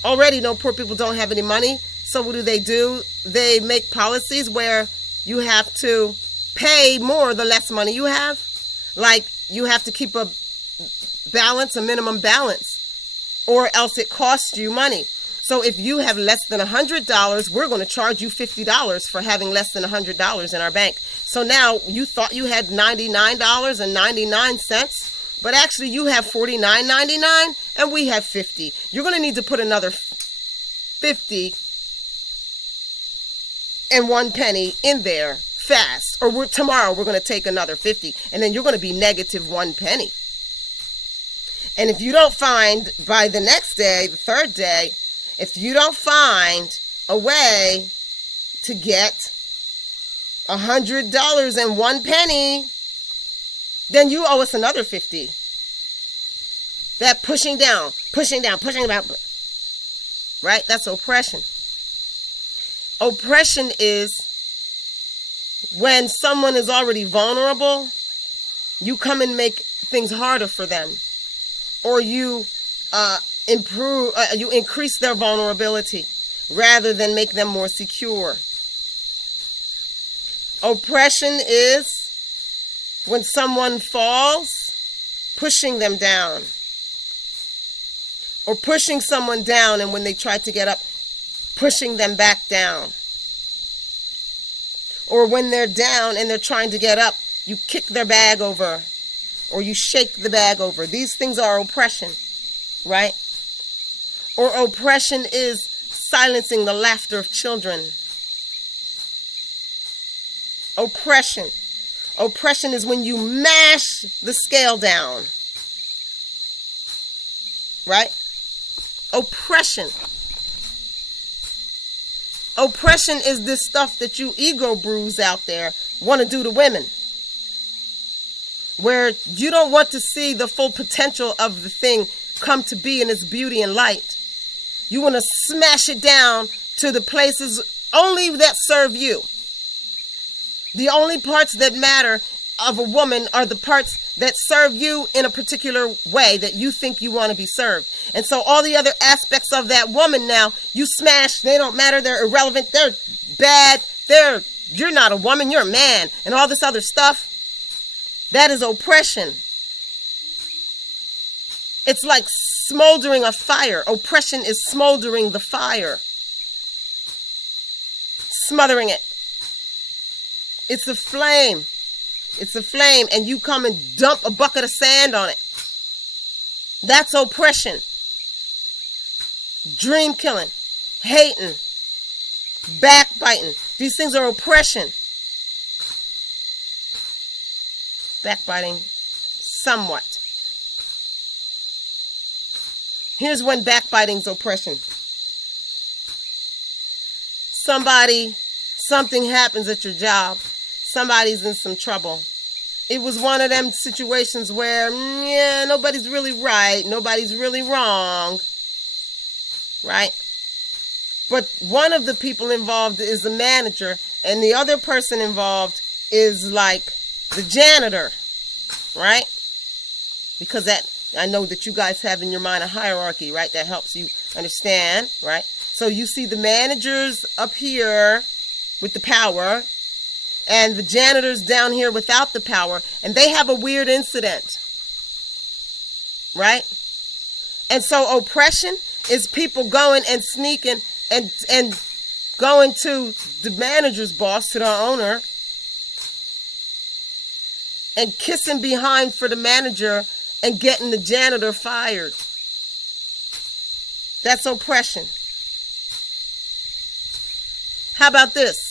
already know poor people don't have any money. So what do? They make policies where you have to pay more the less money you have. Like you have to keep a balance, a minimum balance, or else it costs you money. So if you have less than $100, we're going to charge you $50 for having less than $100 in our bank. So now you thought you had $99.99, but actually you have $49.99 and we have $50. You're going to need to put another 50 and 1 penny in there fast, or tomorrow we're going to take another 50, and then you're going to be negative 1 penny. And if you don't find by the next day, the third day, if you don't find a way to get $100 and 1 penny, then you owe us another 50. That pushing down, right? That's oppression. Oppression is when someone is already vulnerable, you come and make things harder for them, or you you increase their vulnerability rather than make them more secure. Oppression is when someone falls, pushing them down. Or pushing someone down, and when they try to get up, pushing them back down. Or when they're down and they're trying to get up, you kick their bag over, or you shake the bag over. These things are oppression, right? Or oppression is silencing the laughter of children. Oppression. Oppression is when you mash the scale down, right? Oppression. Oppression is this stuff that you ego brews out there want to do to women, where you don't want to see the full potential of the thing come to be in its beauty and light. You want to smash it down to the places only that serve you. The only parts that matter of a woman are the parts that serve you in a particular way that you think you want to be served. And so all the other aspects of that woman now, you smash, they don't matter, they're irrelevant, they're bad, you're not a woman, you're a man, and all this other stuff. That is oppression. It's like smoldering a fire. Oppression is smoldering the fire. Smothering it. It's a flame. It's a flame, and you come and dump a bucket of sand on it. That's oppression. Dream killing. Hating. Backbiting. These things are oppression. Backbiting somewhat. Here's when backbiting's oppression. Something happens at your job. Somebody's in some trouble. It was one of them situations where, nobody's really right. Nobody's really wrong. Right? But one of the people involved is the manager, and the other person involved is like the janitor. Right? Because I know that you guys have in your mind a hierarchy, right? That helps you understand, right? So you see the managers up here with the power, and the janitors down here without the power, and they have a weird incident, right? And so oppression is people going and sneaking and going to the manager's boss, to the owner, and kissing behind for the manager and getting the janitor fired. That's oppression. How about this?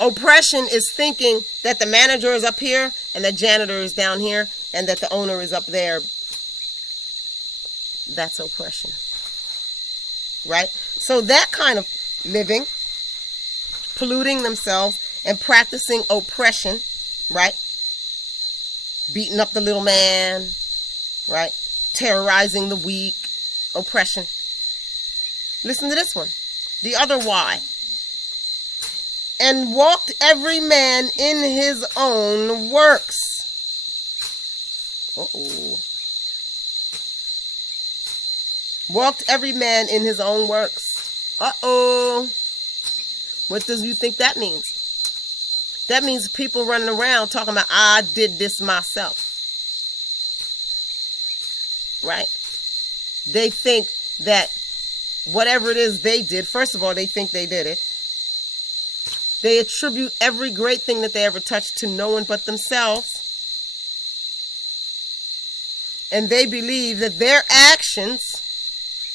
Oppression is thinking that the manager is up here and the janitor is down here and that the owner is up there. That's oppression. Right? So that kind of living, polluting themselves and practicing oppression, right? Beating up the little man, right? Terrorizing the weak, oppression. Listen to this one. The other why. And walked every man in his own works. Walked every man in his own works. What does you think that means? That means people running around talking about, I did this myself. Right? They think that whatever it is they did, first of all, they think they did it. They attribute every great thing that they ever touched to no one but themselves. And they believe that their actions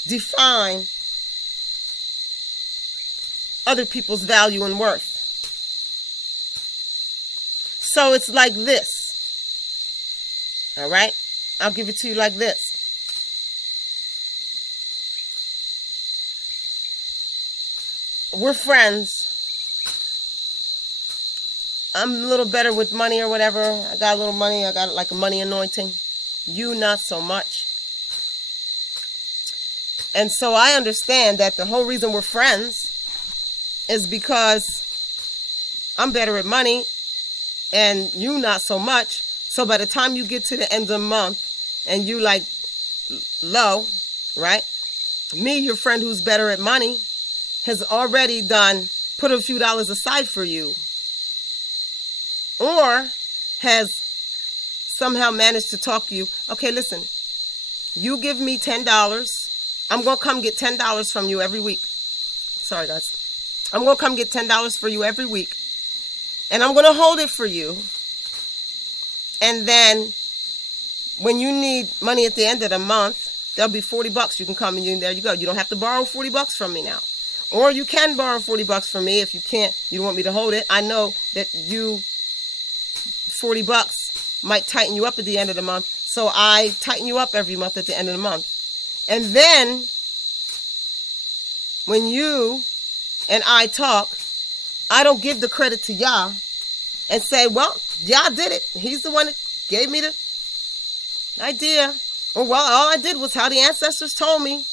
define other people's value and worth. So it's like this. All right? I'll give it to you like this. We're friends. I'm a little better with money or whatever. I got a little money. I got like a money anointing. You not so much. And so I understand that the whole reason we're friends is because I'm better at money and you not so much. So by the time you get to the end of the month and you like low, right? Me, your friend who's better at money, has already put a few dollars aside for you. Or has somehow manage to talk you. Okay, listen, you give me $10. I'm going to come get $10 from you every week. Sorry, guys. I'm going to come get $10 for you every week. And I'm going to hold it for you. And then when you need money at the end of the month, there'll be $40. You can come and there you go. You don't have to borrow $40 from me now. Or you can borrow $40 from me if you can't. You don't want me to hold it. I know that $40 might tighten you up at the end of the month. So I tighten you up every month at the end of the month. And then when you and I talk, I don't give the credit to Yah and say, well, Yah did it. He's the one that gave me the idea. Or, well, all I did was how the ancestors told me.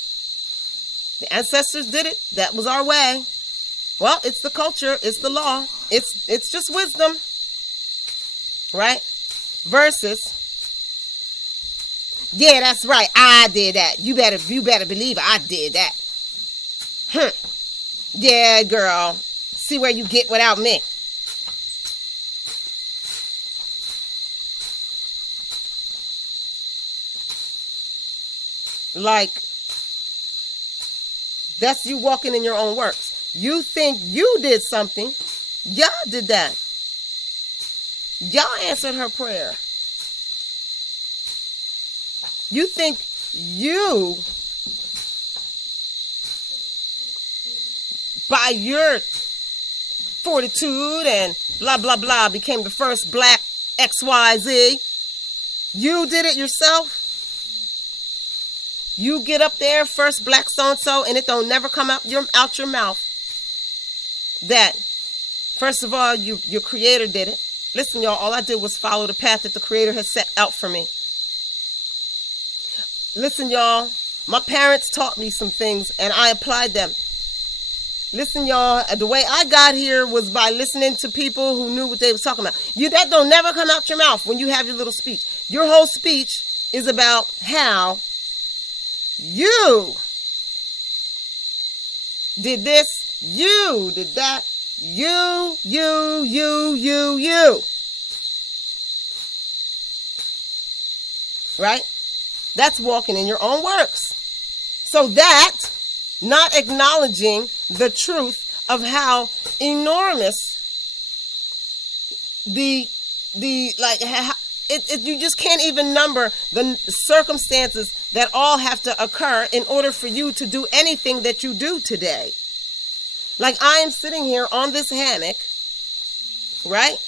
The ancestors did it. That was our way. Well, it's the culture. It's the law. It's just wisdom. Right? Versus, yeah, that's right. I did that. You better believe I did that. Yeah, girl. See where you get without me. Like, that's you walking in your own works. You think you did something. Yah did that. Yah answered her prayer. You think you, by your fortitude and blah, blah, blah, became the first black XYZ. You did it yourself. You get up there, first black so-and-so, and it don't never come out your mouth that, first of all, your creator did it. Listen, y'all, all I did was follow the path that the creator has set out for me. Listen, y'all, my parents taught me some things, and I applied them. Listen, y'all, the way I got here was by listening to people who knew what they was talking about. That don't never come out your mouth when you have your little speech. Your whole speech is about how you did this, you did that, you. Right? That's walking in your own works. So that, not acknowledging the truth of how enormous you just can't even number the circumstances that all have to occur in order for you to do anything that you do today. Like I am sitting here on this hammock, right?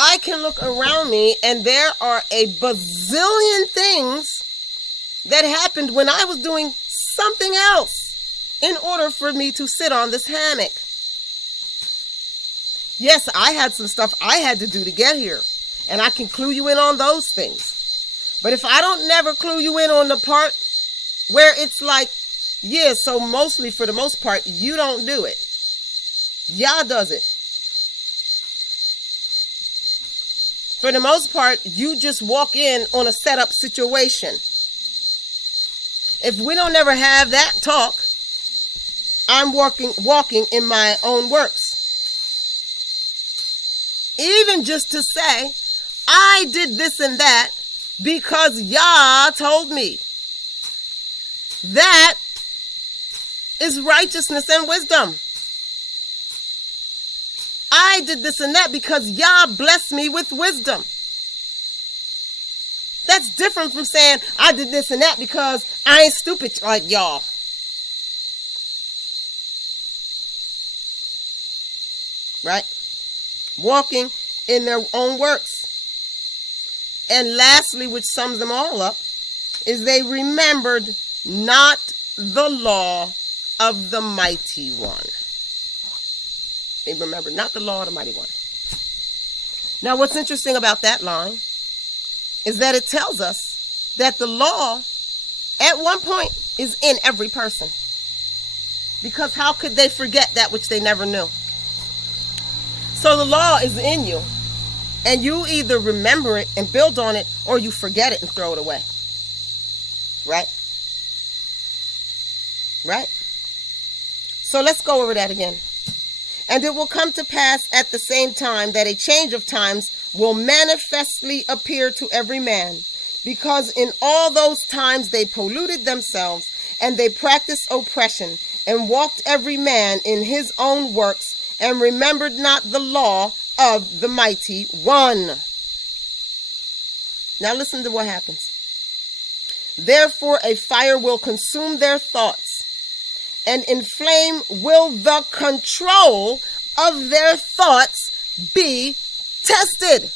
I can look around me and there are a bazillion things that happened when I was doing something else in order for me to sit on this hammock. Yes, I had some stuff I had to do to get here, and I can clue you in on those things. But if I don't never clue you in on the part where it's like, yeah, so mostly for the most part, you don't do it. Yah does it. For the most part, you just walk in on a setup situation. If we don't ever have that talk, I'm walking in my own works. Even just to say, I did this and that because Yah told me. That is righteousness and wisdom. I did this and that because Yah blessed me with wisdom. That's different from saying I did this and that because I ain't stupid like y'all. Right? Walking in their own works. And lastly, which sums them all up, is they remembered not the law of the mighty one. They remembered not the law of the mighty one. Now, what's interesting about that line is that it tells us that the law at one point is in every person. Because how could they forget that which they never knew? So the law is in you. And you either remember it and build on it, or you forget it and throw it away. Right? Right? So let's go over that again. And it will come to pass at the same time that a change of times will manifestly appear to every man, because in all those times they polluted themselves, and they practiced oppression, and walked every man in his own works, and remembered not the law of the mighty one. Now listen to what happens. Therefore a fire will consume their thoughts, and in flame will the control of their thoughts be tested.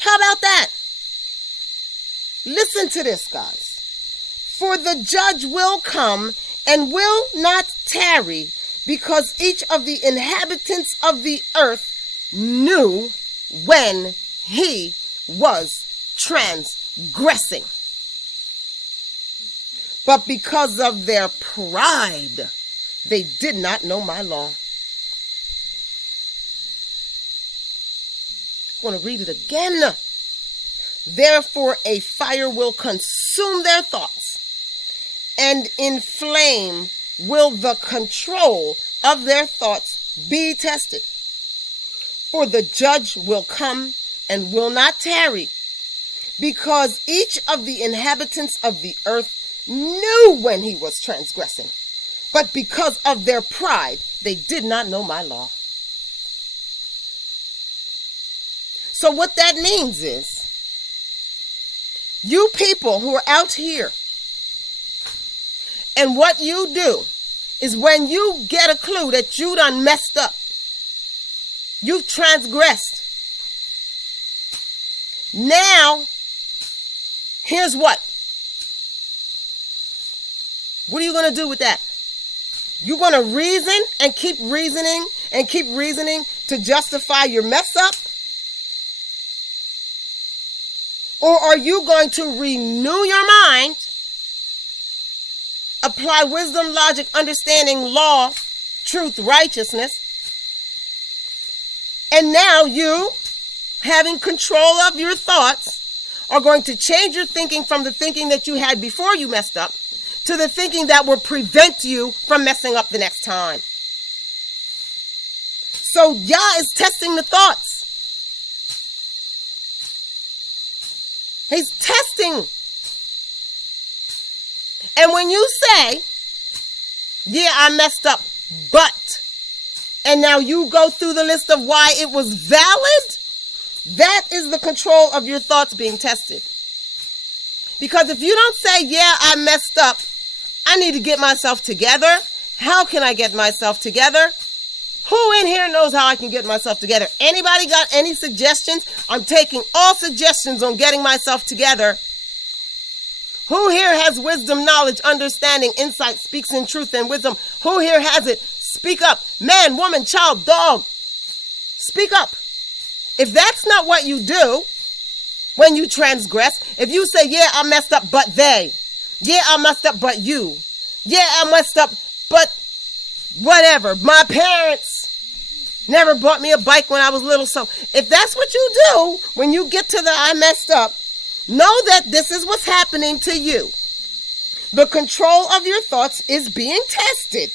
How about that? Listen to this, guys. For the judge will come and will not tarry, because each of the inhabitants of the earth knew when he was transgressing. But because of their pride, they did not know my law. I want to read it again. Therefore a fire will consume their thoughts, and in flame will the control of their thoughts be tested. For the judge will come and will not tarry, because each of the inhabitants of the earth knew when he was transgressing. But because of their pride, they did not know my law. So what that means is, you people who are out here, and what you do is when you get a clue that you done messed up, you've transgressed. Now, here's what. What are you going to do with that? You're going to reason and keep reasoning to justify your mess up? Or are you going to renew your mind, apply wisdom, logic, understanding, law, truth, righteousness, and now you, having control of your thoughts, are going to change your thinking from the thinking that you had before you messed up to the thinking that will prevent you from messing up the next time. So Yah is testing the thoughts. He's testing. And when you say, yeah, I messed up, but, and now you go through the list of why it was valid, that is the control of your thoughts being tested. Because if you don't say, yeah, I messed up, I need to get myself together. How can I get myself together? Who in here knows how I can get myself together? Anybody got any suggestions? I'm taking all suggestions on getting myself together. Who here has wisdom, knowledge, understanding, insight, speaks in truth and wisdom? Who here has it? Speak up. Man, woman, child, dog. Speak up. If that's not what you do when you transgress, if you say, yeah, I messed up, but they. Yeah, I messed up, but you. Yeah, I messed up, but whatever. My parents never bought me a bike when I was little. So if that's what you do when you get to the I messed up, know that this is what's happening to you. The control of your thoughts is being tested.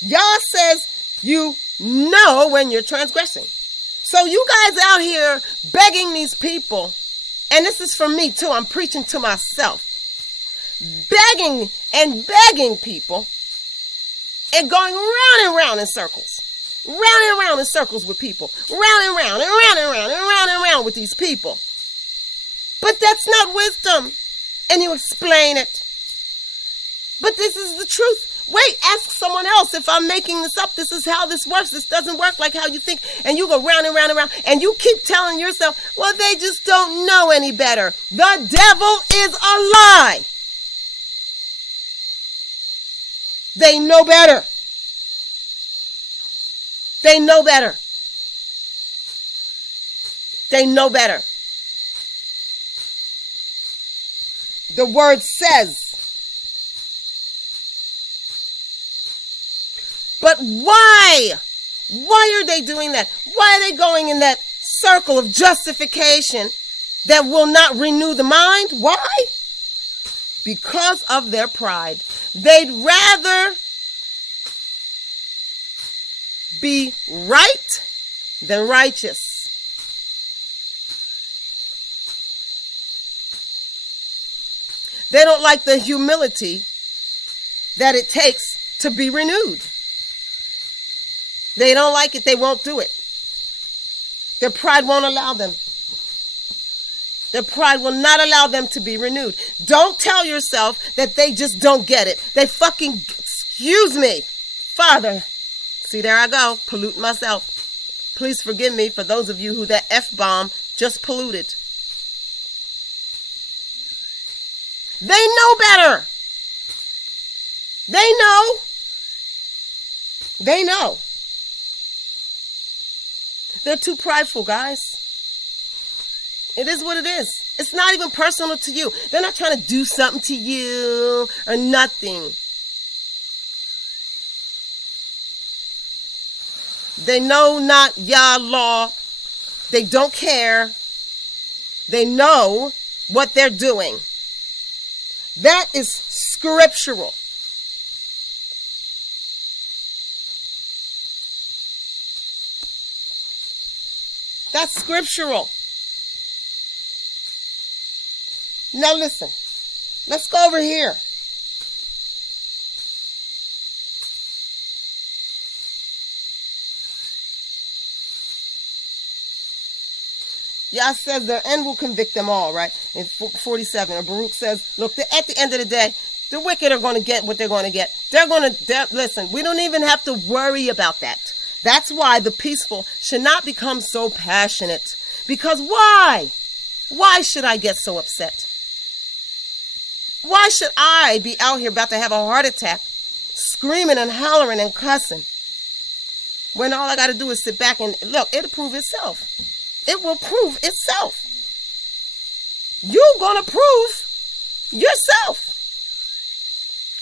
Yah says you know when you're transgressing. So you guys out here begging these people, and this is for me too, I'm preaching to myself, begging and begging people and going round and round in circles. Round and round in circles with people. Round and round and round and round and round and round with these people. But that's not wisdom. And you explain it. But this is the truth. Wait, ask someone else if I'm making this up. This is how this works. This doesn't work like how you think. And you go round and round and round. And you keep telling yourself, well, they just don't know any better. The devil is a lie. They know better. They know better. They know better. The word says, but why? Why are they doing that? Why are they going in that circle of justification that will not renew the mind? Why? because of their pride. They'd rather be right than righteous. They don't like the humility that it takes to be renewed. They don't like it. They won't do it. Their pride won't allow them. Their pride will not allow them to be renewed. Don't tell yourself that they just don't get it. They fucking, excuse me, Father. See, there I go, polluting myself. Please forgive me for those of you who that F-bomb just polluted. They know better. They know. They know. They're too prideful, guys. It is what it is. It's not even personal to you. They're not trying to do something to you or nothing. They know not Yah law. They don't care. They know what they're doing. That is scriptural. That's scriptural. Now listen. Let's go over here. Yah says their end will convict them all, right? In 47, or Baruch says, look, at the end of the day, the wicked are going to get what they're going to get. Listen, we don't even have to worry about that. That's why the peaceful should not become so passionate. Because why? Why should I get so upset? Why should I be out here about to have a heart attack, screaming and hollering and cussing, when all I got to do is sit back and look, it'll prove itself. It will prove itself. You're going to prove yourself.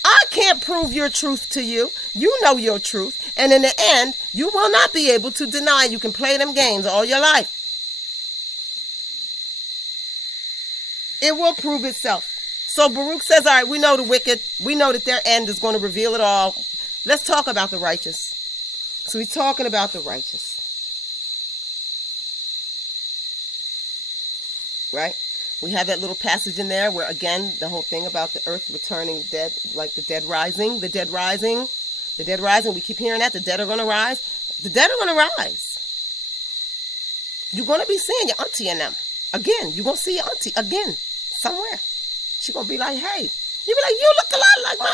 I can't prove your truth to you. You know your truth. And in the end, you will not be able to deny. You can play them games all your life. It will prove itself. So Baruch says, all right, we know the wicked. We know that their end is going to reveal it all. Let's talk about the righteous. So he's talking about the righteous. Right? We have that little passage in there where, again, the whole thing about the earth returning dead, like the dead rising, the dead rising. We keep hearing that. The dead are going to rise. The dead are going to rise. You're going to be seeing your auntie and them. Again, you're going to see your auntie again somewhere. She's going to be like, hey. You be like, you look a lot like my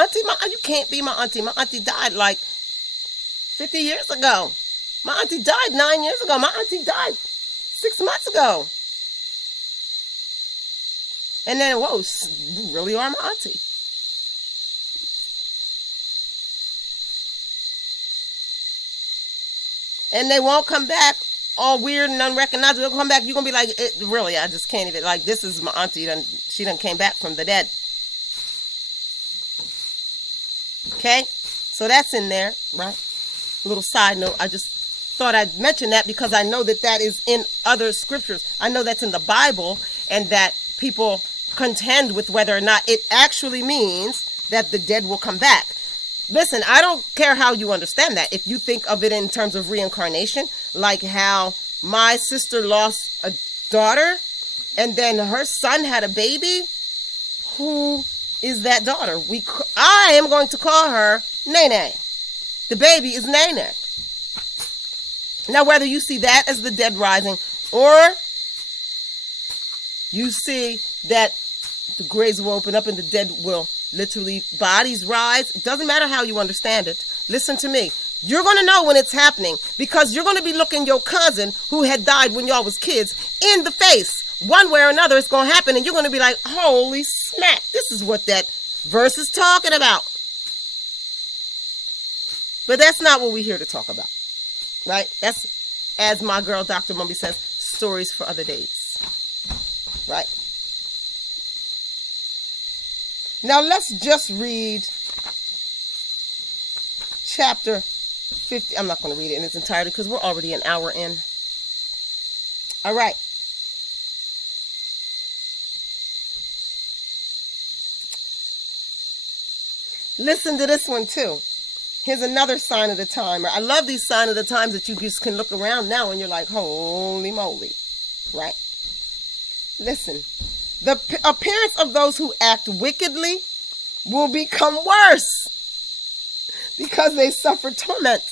auntie. You can't be my auntie. My auntie died like 50 years ago. My auntie died 9 years ago. My auntie died 6 months ago. And then, whoa, you really are my auntie. And they won't come back all weird and unrecognizable. They'll come back, you're going to be like, really, I just can't even, like, this is my auntie. She done came back from the dead. Okay? So that's in there, right? A little side note. I just thought I'd mention that because I know that is in other scriptures. I know that's in the Bible, and that people contend with whether or not it actually means that the dead will come back. Listen, I don't care how you understand that. If you think of it in terms of reincarnation, like how my sister lost a daughter and then her son had a baby, who is that daughter? I am going to call her Nene. The baby is Nene. Now, whether you see that as the dead rising or you see that the graves will open up and the dead will literally, bodies rise. It doesn't matter how you understand it. Listen to me. You're going to know when it's happening because you're going to be looking your cousin who had died when y'all was kids in the face. One way or another, it's going to happen and you're going to be like, holy smack. This is what that verse is talking about. But that's not what we're here to talk about. Right? That's, as my girl Dr. Mumby says, stories for other days. Right? Now let's just read chapter 50. I'm not going to read it in its entirety because we're already an hour in. All right. Listen to this one too. Here's another sign of the time. I love these signs of the times that you just can look around now and you're like, holy moly, right? Listen, the appearance of those who act wickedly will become worse because they suffer torment.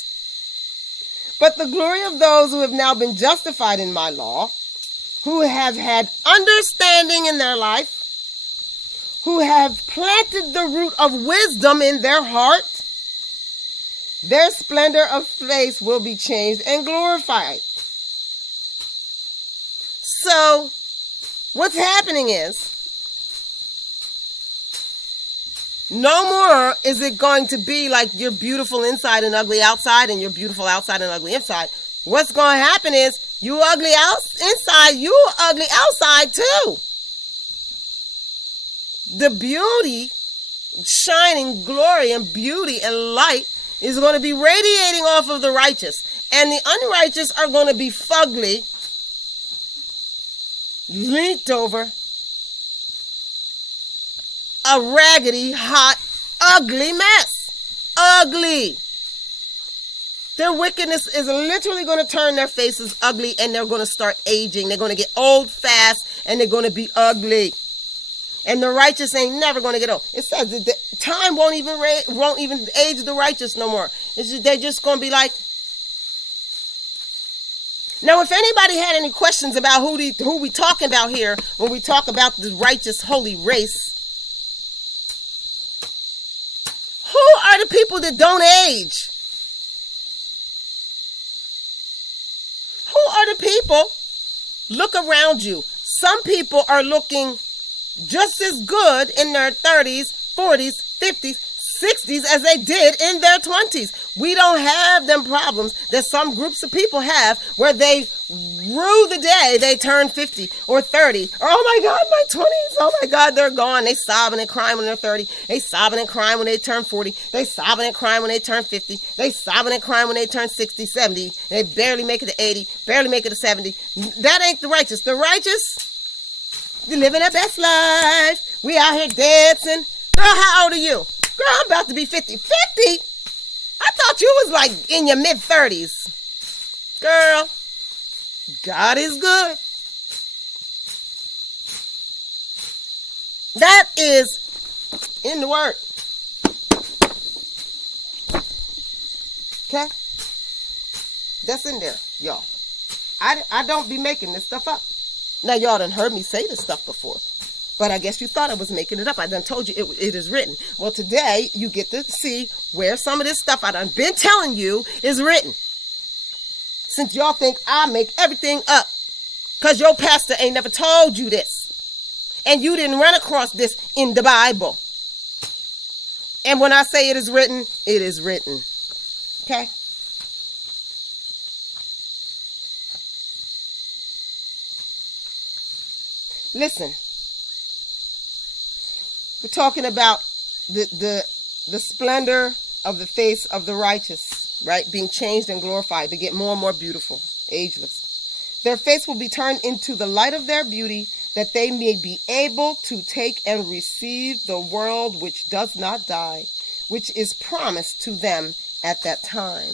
But the glory of those who have now been justified in my law, who have had understanding in their life, who have planted the root of wisdom in their heart, their splendor of face will be changed and glorified. So, what's happening is, no more is it going to be like you're beautiful inside and ugly outside and you're beautiful outside and ugly inside. What's going to happen is you ugly inside, you ugly outside too. The beauty, shining glory and beauty and light is going to be radiating off of the righteous. And the unrighteous are going to be fugly, leaned over, a raggedy, hot, ugly mess. Ugly. Their wickedness is literally going to turn their faces ugly and they're going to start aging. They're going to get old fast and they're going to be ugly. And the righteous ain't never going to get old. It says that the time won't even age the righteous no more. They're just going to be like. Now, if anybody had any questions about who we talking about here when we talk about the righteous holy race, who are the people that don't age? Who are the people? Look around you. Some people are looking just as good in their 30s, 40s, 50s, 60s as they did in their 20s. We don't have them problems that some groups of people have where they rue the day they turn 50 or 30. Or, oh my God, my 20s. Oh my God, they're gone. They sobbing and crying when they're 30. They sobbing and crying when they turn 40. They sobbing and crying when they turn 50. They sobbing and crying when they turn 60, 70. They barely make it to 80, barely make it to 70. That ain't the righteous. The righteous, you're living their best life. We out here dancing. Girl, how old are you? Girl, I'm about to be 50. 50? I thought you was like in your mid-30s. Girl, God is good. That is in the Word. Okay? That's in there, y'all. I don't be making this stuff up. Now, y'all done heard me say this stuff before. But I guess you thought I was making it up. I done told you it is written. Well, today you get to see where some of this stuff I done been telling you is written. Since y'all think I make everything up. Because your pastor ain't never told you this. And you didn't run across this in the Bible. And when I say it is written, it is written. Okay? Listen. We're talking about the splendor of the face of the righteous, right? Being changed and glorified to get more and more beautiful, ageless. Their face will be turned into the light of their beauty, that they may be able to take and receive the world which does not die, which is promised to them at that time.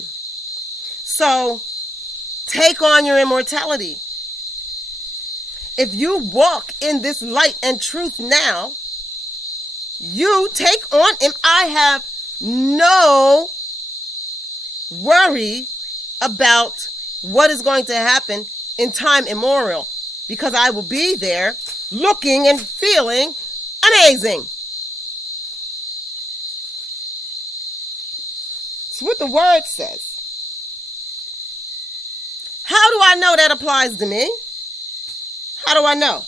So, take on your immortality. If you walk in this light and truth now, you take on, and I have no worry about what is going to happen in time immemorial, because I will be there looking and feeling amazing. It's what the Word says. How do I know that applies to me? How do I know?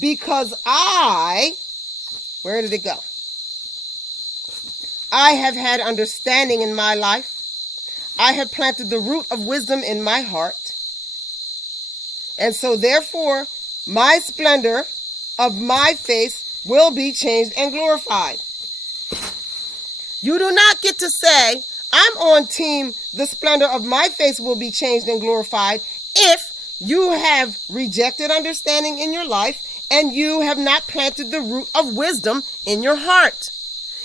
Because where did it go? I have had understanding in my life. I have planted the root of wisdom in my heart. And so therefore, my splendor of my face will be changed and glorified. You do not get to say, I'm on team, the splendor of my face will be changed and glorified, if you have rejected understanding in your life and you have not planted the root of wisdom in your heart.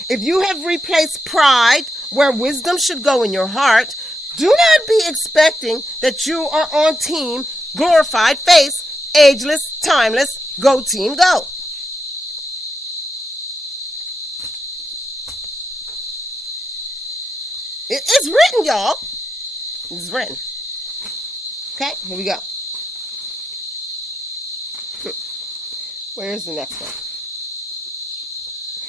If you have replaced pride where wisdom should go in your heart, do not be expecting that you are on team glorified face, ageless, timeless, go team go. It's written, y'all. It's written. Okay, here we go. Where's the next one?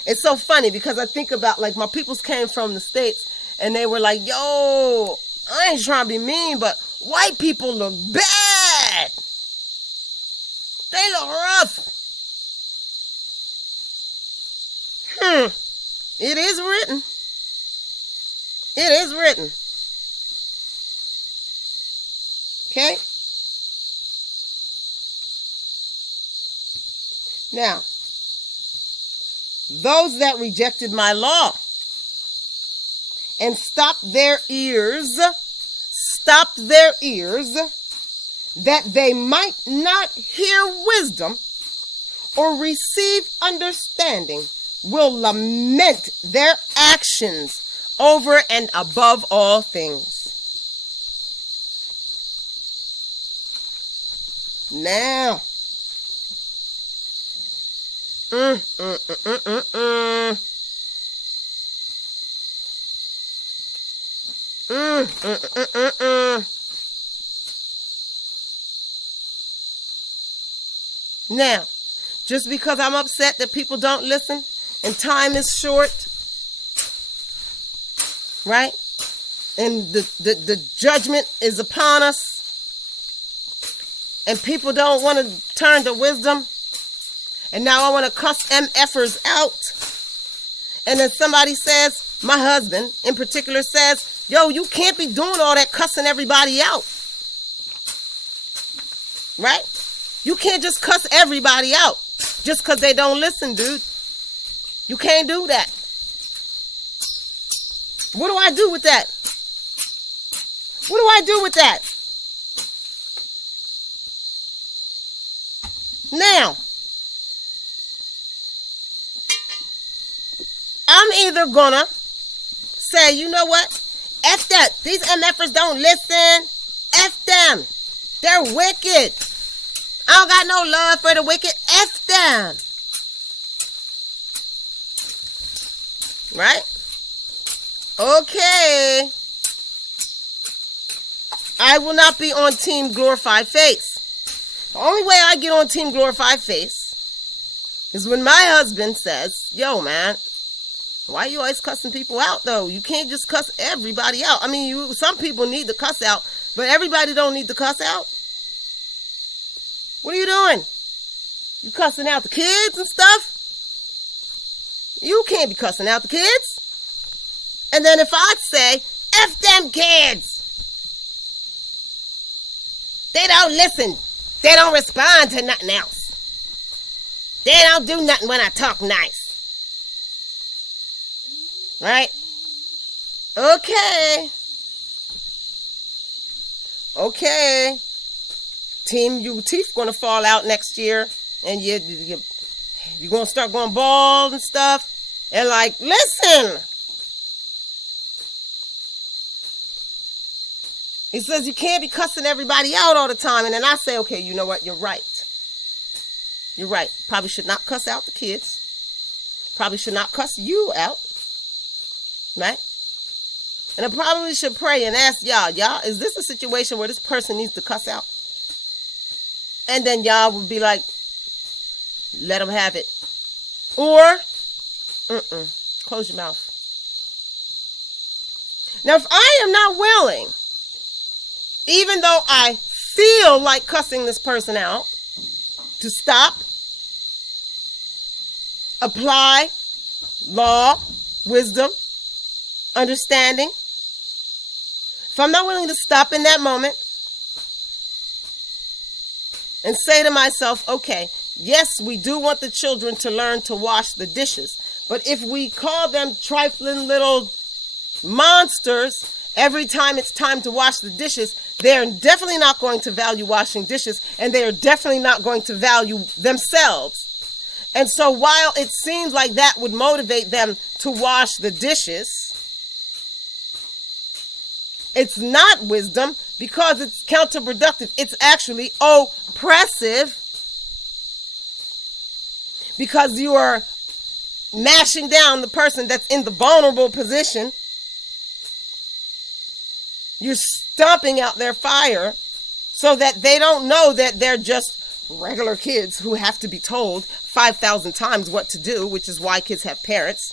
It's so funny because I think about, like, my peoples came from the States and they were like, yo, I ain't trying to be mean, but white people look bad. They look rough. It is written. It is written. Okay? Now, those that rejected my law and stopped their ears, that they might not hear wisdom or receive understanding, will lament their actions over and above all things. Now, Now, just because I'm upset that people don't listen and time is short, right? And the judgment is upon us, and people don't want to turn to wisdom, and now I want to cuss MFers out. And then somebody says, my husband in particular says, yo, you can't be doing all that cussing everybody out. Right? You can't just cuss everybody out just because they don't listen, dude. You can't do that. What do I do with that? What do I do with that? Now, I'm either gonna say, you know what? F that. These MFers don't listen. F them. They're wicked. I don't got no love for the wicked. F them. Right? Okay. I will not be on Team Glorified Face. The only way I get on Team Glorified Face is when my husband says, yo, man, why you always cussing people out, though? You can't just cuss everybody out. I mean, some people need to cuss out, but everybody don't need to cuss out. What are you doing? You cussing out the kids and stuff? You can't be cussing out the kids. And then if I say, F them kids, they don't listen. They don't respond to nothing else. They don't do nothing when I talk nice. Right? Okay. Team, your teeth gonna fall out next year, and you're gonna start going bald and stuff. And like, listen. He says you can't be cussing everybody out all the time, and then I say, okay, you know what? You're right. You're right. Probably should not cuss out the kids. Probably should not cuss you out. Right? And I probably should pray and ask y'all, is this a situation where this person needs to cuss out? And then y'all would be like, let them have it. Or, close your mouth. Now, if I am not willing, even though I feel like cussing this person out, to stop, apply law, wisdom, understanding. If I'm not willing to stop in that moment and say to myself, okay, yes, we do want the children to learn to wash the dishes, but if we call them trifling little monsters every time it's time to wash the dishes, they're definitely not going to value washing dishes, and they are definitely not going to value themselves. And so while it seems like that would motivate them to wash the dishes, it's not wisdom because it's counterproductive. It's actually oppressive because you are mashing down the person that's in the vulnerable position. You're stomping out their fire so that they don't know that they're just regular kids who have to be told 5,000 times what to do, which is why kids have parents.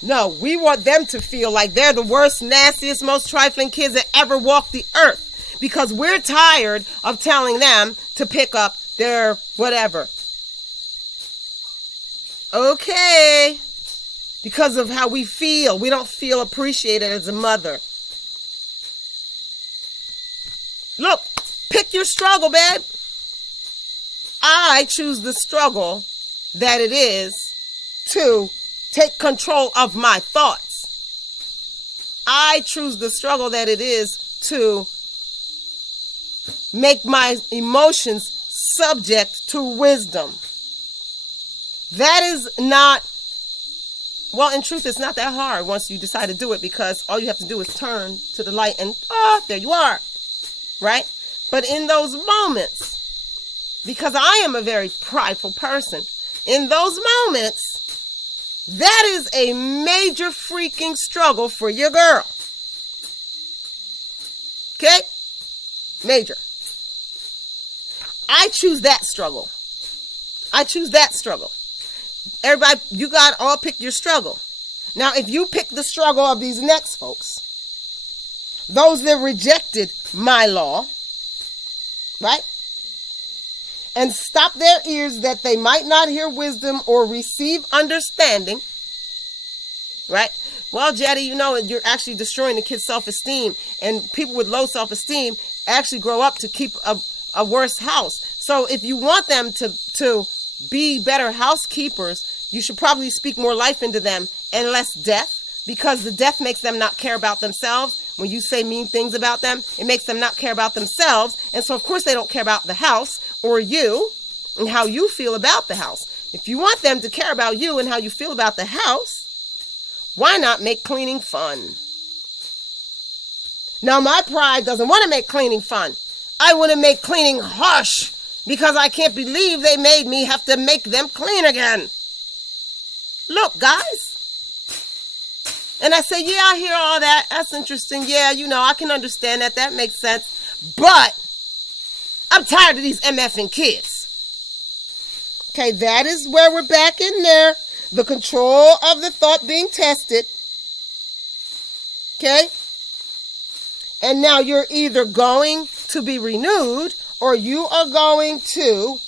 No, we want them to feel like they're the worst, nastiest, most trifling kids that ever walked the earth because we're tired of telling them to pick up their whatever. Okay. Because of how we feel. We don't feel appreciated as a mother. Look, pick your struggle, babe. I choose the struggle that it is to take control of my thoughts. I choose the struggle that it is to make my emotions subject to wisdom. That is not, well, in truth, it's not that hard once you decide to do it because all you have to do is turn to the light and, there you are, right? But in those moments, because I am a very prideful person, in those moments, that is a major freaking struggle for your girl. Okay? Major. I choose that struggle. I choose that struggle. Everybody, you got all pick your struggle. Now, if you pick the struggle of these next folks, those that rejected my law, right? And stop their ears that they might not hear wisdom or receive understanding, right? Well, Jetty, you know, you're actually destroying the kid's self-esteem, and people with low self-esteem actually grow up to keep a worse house. So if you want them to be better housekeepers, you should probably speak more life into them and less death, because the death makes them not care about themselves. When you say mean things about them, it makes them not care about themselves. And so, of course, they don't care about the house or you and how you feel about the house. If you want them to care about you and how you feel about the house, why not make cleaning fun? Now, my pride doesn't want to make cleaning fun. I want to make cleaning harsh because I can't believe they made me have to make them clean again. Look, guys. And I say, yeah, I hear all that. That's interesting. Yeah, you know, I can understand that. That makes sense. But I'm tired of these MFing kids. Okay, that is where we're back in there. The control of the thought being tested. Okay? And now you're either going to be renewed or you are going to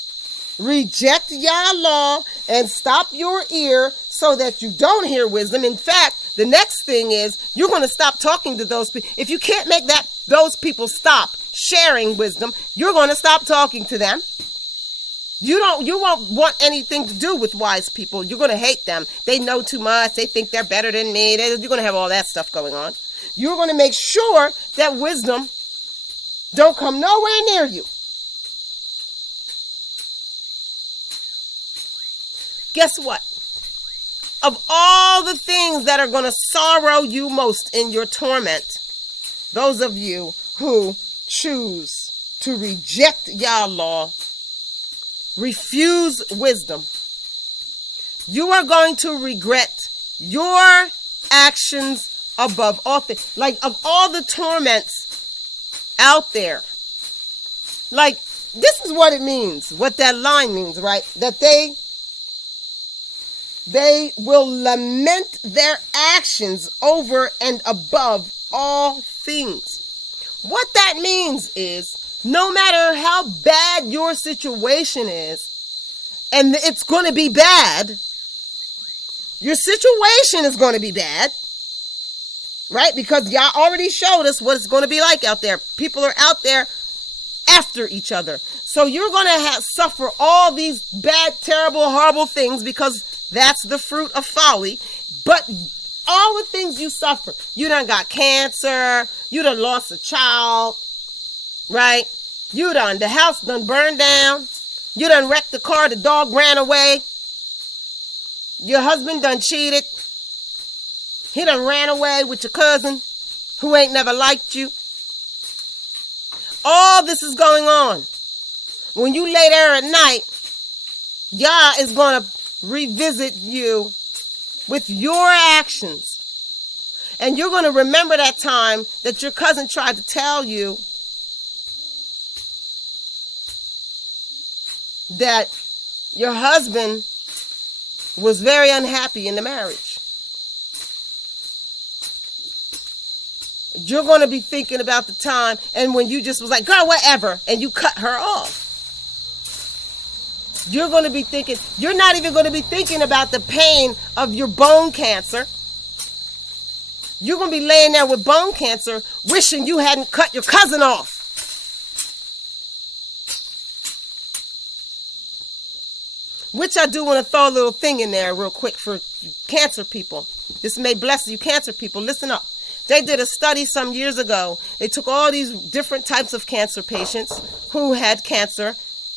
reject Yah law and stop your ear so that you don't hear wisdom. In fact, the next thing is you're going to stop talking to those people. If you can't make those people stop sharing wisdom, you're going to stop talking to them. You won't want anything to do with wise people. You're going to hate them. They know too much. They think they're better than me. You're going to have all that stuff going on. You're going to make sure that wisdom don't come nowhere near you. Guess what? Of all the things that are going to sorrow you most in your torment, those of you who choose to reject Yah law, refuse wisdom, you are going to regret your actions above all things. Like, of all the torments out there, like, this is what it means, what that line means, right? That they will lament their actions over and above all things. What that means is, no matter how bad your situation is, and it's going to be bad, your situation is going to be bad, right? Because y'all already showed us what it's going to be like out there. People are out there after each other. So you're going to suffer all these bad, terrible, horrible things because that's the fruit of folly. But all the things you suffer, you done got cancer, you done lost a child, right? The house done burned down, you done wrecked the car, the dog ran away, Your husband done cheated. He done ran away with your cousin who ain't never liked you. All this is going on. When you lay there at night, Yah is going to revisit you with your actions. And you're going to remember that time that your cousin tried to tell you that your husband was very unhappy in the marriage. You're going to be thinking about the time and when you just was like, girl, whatever, and you cut her off. You're going to be thinking, you're not even going to be thinking about the pain of your bone cancer. You're going to be laying there with bone cancer wishing you hadn't cut your cousin off. Which I do want to throw a little thing in there real quick for cancer people. This may bless you cancer people. Listen up. They did a study some years ago. They took all these different types of cancer patients who had cancer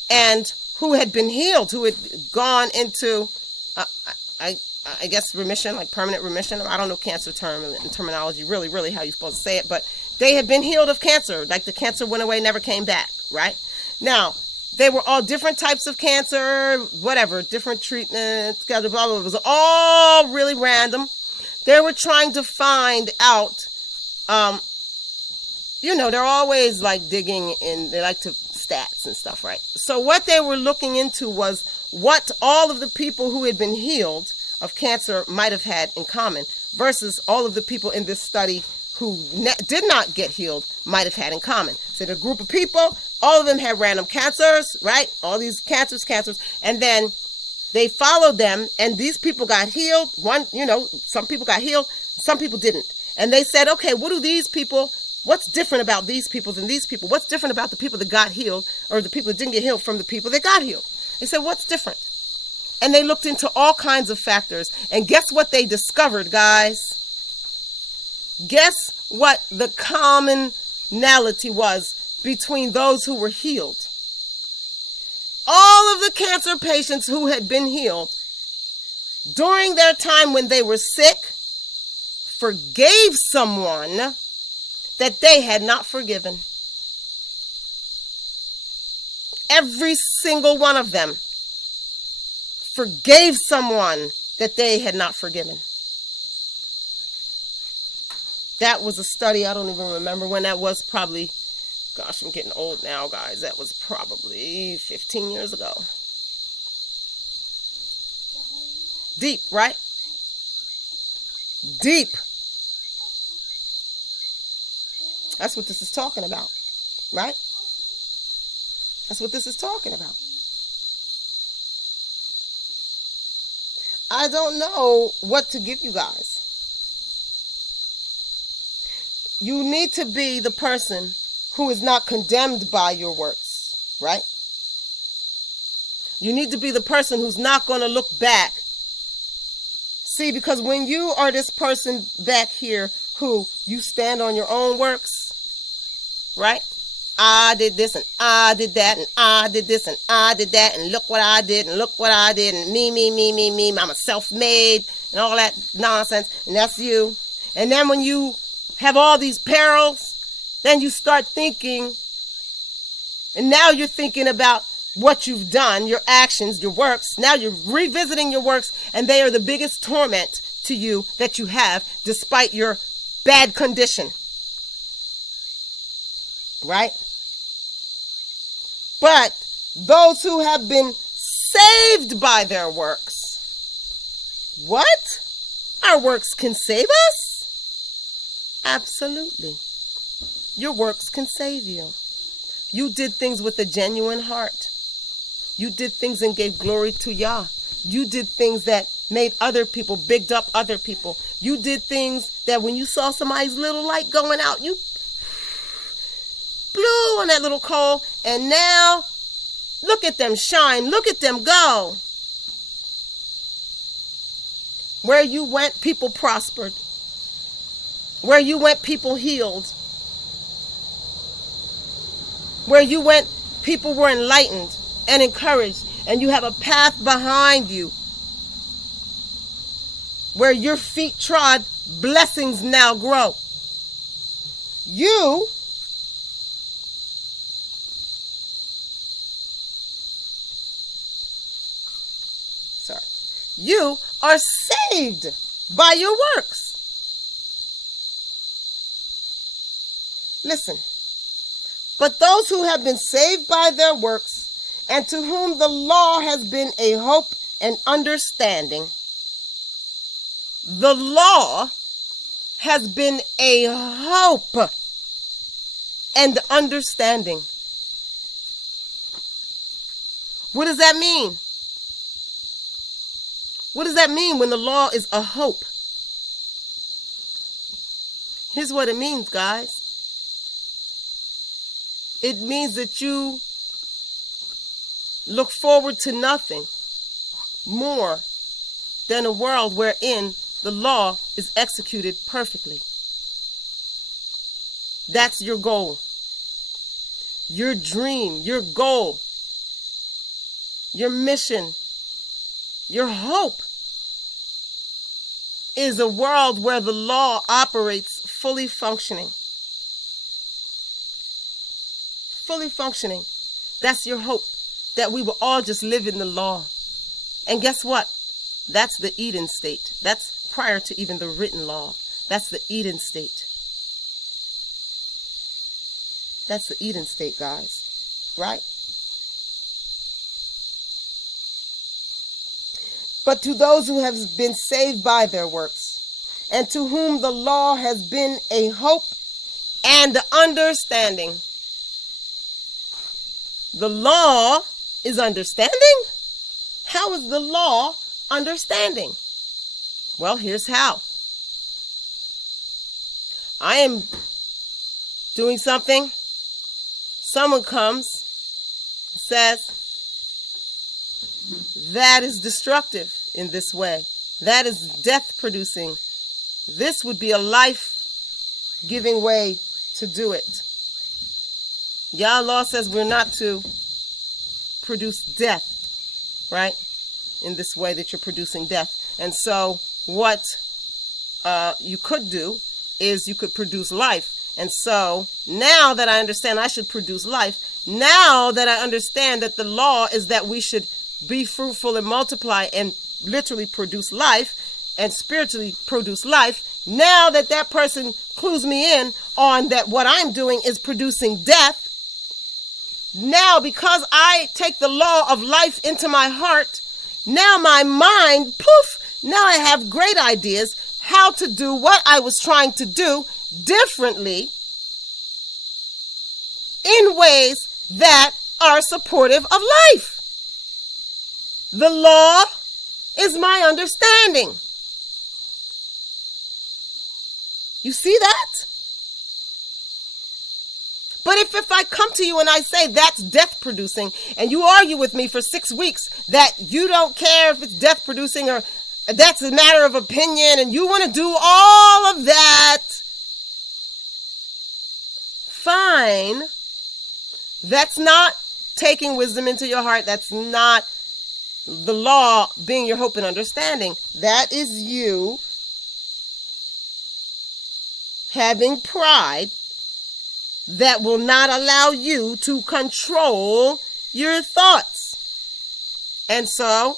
and who had been healed, who had gone into, I guess, remission, like permanent remission. I don't know cancer terminology, really how you're supposed to say it, but they had been healed of cancer. Like the cancer went away, never came back, right? Now, they were all different types of cancer, whatever, different treatments, blah, blah, blah. It was all really random. They were trying to find out, they're always like digging in, they like to stats and stuff, right? So what they were looking into was what all of the people who had been healed of cancer might have had in common versus all of the people in this study who did not get healed might have had in common. So the group of people, all of them had random cancers, right? All these cancers, and then they followed them, and these people got healed. Some people got healed, some people didn't. And they said, okay, what's different about these people than these people? What's different about the people that got healed or the people that didn't get healed from the people that got healed? They said, what's different? And they looked into all kinds of factors. And guess what they discovered, guys? Guess what the commonality was between those who were healed? All of the cancer patients who had been healed during their time when they were sick forgave someone that they had not forgiven. Every single one of them forgave someone that they had not forgiven. That was a study, I don't even remember when that was, probably, gosh, I'm getting old now, guys. That was probably 15 years ago. Deep, right? Deep. That's what this is talking about, right? That's what this is talking about. I don't know what to give you guys. You need to be the person who is not condemned by your works, right? You need to be the person who's not going to look back. See, because when you are this person back here who you stand on your own works, right? I did this and I did that and I did this and I did that and look what I did and look what I did and me, I'm a self-made and all that nonsense, and that's you. And then when you have all these perils, then you start thinking, and now you're thinking about what you've done, your actions, your works. Now you're revisiting your works, and they are the biggest torment to you that you have, despite your bad condition. Right? But those who have been saved by their works, what? Our works can save us? Absolutely. Your works can save you. You did things with a genuine heart. You did things and gave glory to Yah. You did things that made other people, bigged up other people. You did things that when you saw somebody's little light going out, you blew on that little coal, and now look at them shine. Look at them go. Where you went, people prospered. Where you went, people healed. Where you went, people were enlightened and encouraged, and you have a path behind you where your feet trod, blessings now grow. You are saved by your works. Listen, but those who have been saved by their works, and to whom the law has been a hope and understanding, the law has been a hope and understanding. What does that mean? What does that mean when the law is a hope? Here's what it means, guys. It means that you look forward to nothing more than a world wherein the law is executed perfectly. That's your goal, your dream, your goal, your mission, your hope is a world where the law operates fully functioning. Fully functioning. That's your hope, that we will all just live in the law. And guess what? That's the Eden state. That's prior to even the written law. That's the Eden state. That's the Eden state, guys. Right? But to those who have been saved by their works, and to whom the law has been a hope and understanding. The law is understanding? How is the law understanding? Well, here's how. I am doing something. Someone comes and says, that is destructive in this way. That is death producing. This would be a life-giving way to do it. Yah law says we're not to produce death, right? In this way that you're producing death. And so what you could do is you could produce life. And so now that I understand I should produce life, now that I understand that the law is that we should be fruitful and multiply and literally produce life and spiritually produce life, now that that person clues me in on that what I'm doing is producing death, now because I take the law of life into my heart, now my mind, poof, now I have great ideas how to do what I was trying to do differently in ways that are supportive of life. The law is my understanding. You see that? But if I come to you and I say that's death producing, and you argue with me for 6 weeks that you don't care if it's death producing or that's a matter of opinion and you want to do all of that, fine. That's not taking wisdom into your heart. That's not the law being your hope and understanding. That is you having pride that will not allow you to control your thoughts. And so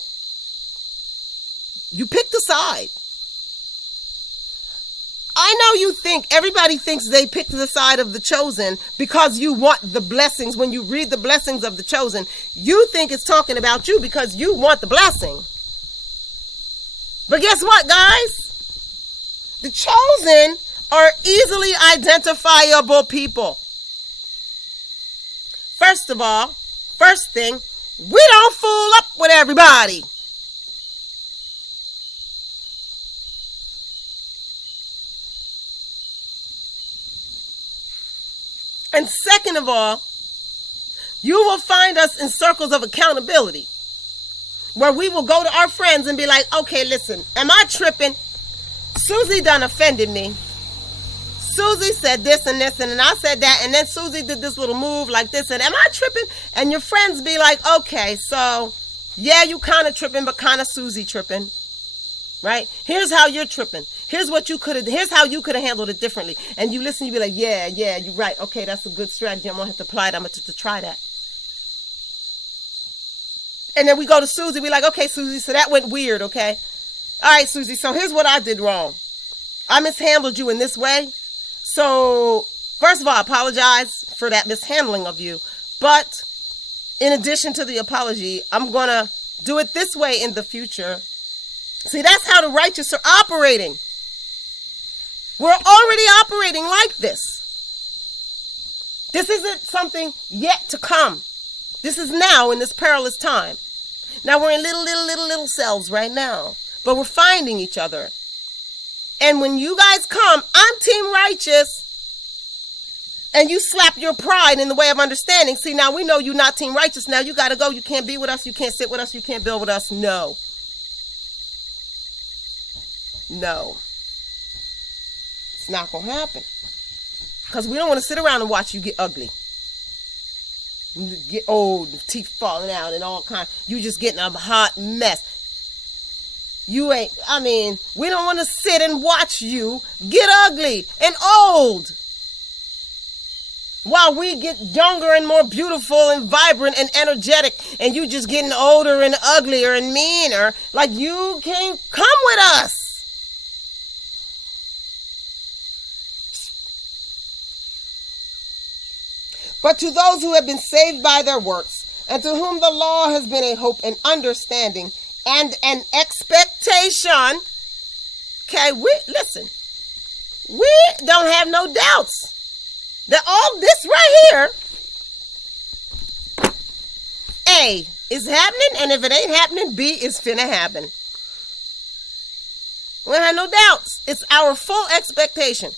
you picked a side. I know you think, everybody thinks they picked the side of the chosen because you want the blessings. When you read the blessings of the chosen, you think it's talking about you because you want the blessing. But guess what, guys? The chosen are easily identifiable people. First of all, first thing, we don't fool up with everybody. And second of all, you will find us in circles of accountability where we will go to our friends and be like, okay, listen, am I tripping? Susie done offended me. Susie said this and this, and then I said that, and then Susie did this little move like this, and am I tripping? And your friends be like, okay, so, yeah, you kind of tripping, but kind of Susie tripping, right? Here's how you're tripping. Here's how you could have handled it differently. And you listen, you be like, yeah, you're right. Okay, that's a good strategy. I'm going to have to apply it. I'm going to try that. And then we go to Susie. We like, okay, Susie, so that went weird, okay? All right, Susie, so here's what I did wrong. I mishandled you in this way. So, first of all, I apologize for that mishandling of you. But in addition to the apology, I'm going to do it this way in the future. See, that's how the righteous are operating. We're already operating like this. This isn't something yet to come. This is now in this perilous time. Now we're in little selves right now. But we're finding each other. And when you guys come, I'm team righteous. And you slap your pride in the way of understanding. See, now we know you're not team righteous. Now you got to go. You can't be with us. You can't sit with us. You can't build with us. No. It's not going to happen. Because we don't want to sit around and watch you get ugly. Get old, teeth falling out and all kinds. You just getting a hot mess. We don't want to sit and watch you get ugly and old. While we get younger and more beautiful and vibrant and energetic, and you just getting older and uglier and meaner, like you can't come with us. But to those who have been saved by their works, and to whom the law has been a hope and understanding and an expectation. Okay, listen. We don't have no doubts that all this right here, A, is happening, and if it ain't happening, B is finna happen. We don't have no doubts. It's our full expectation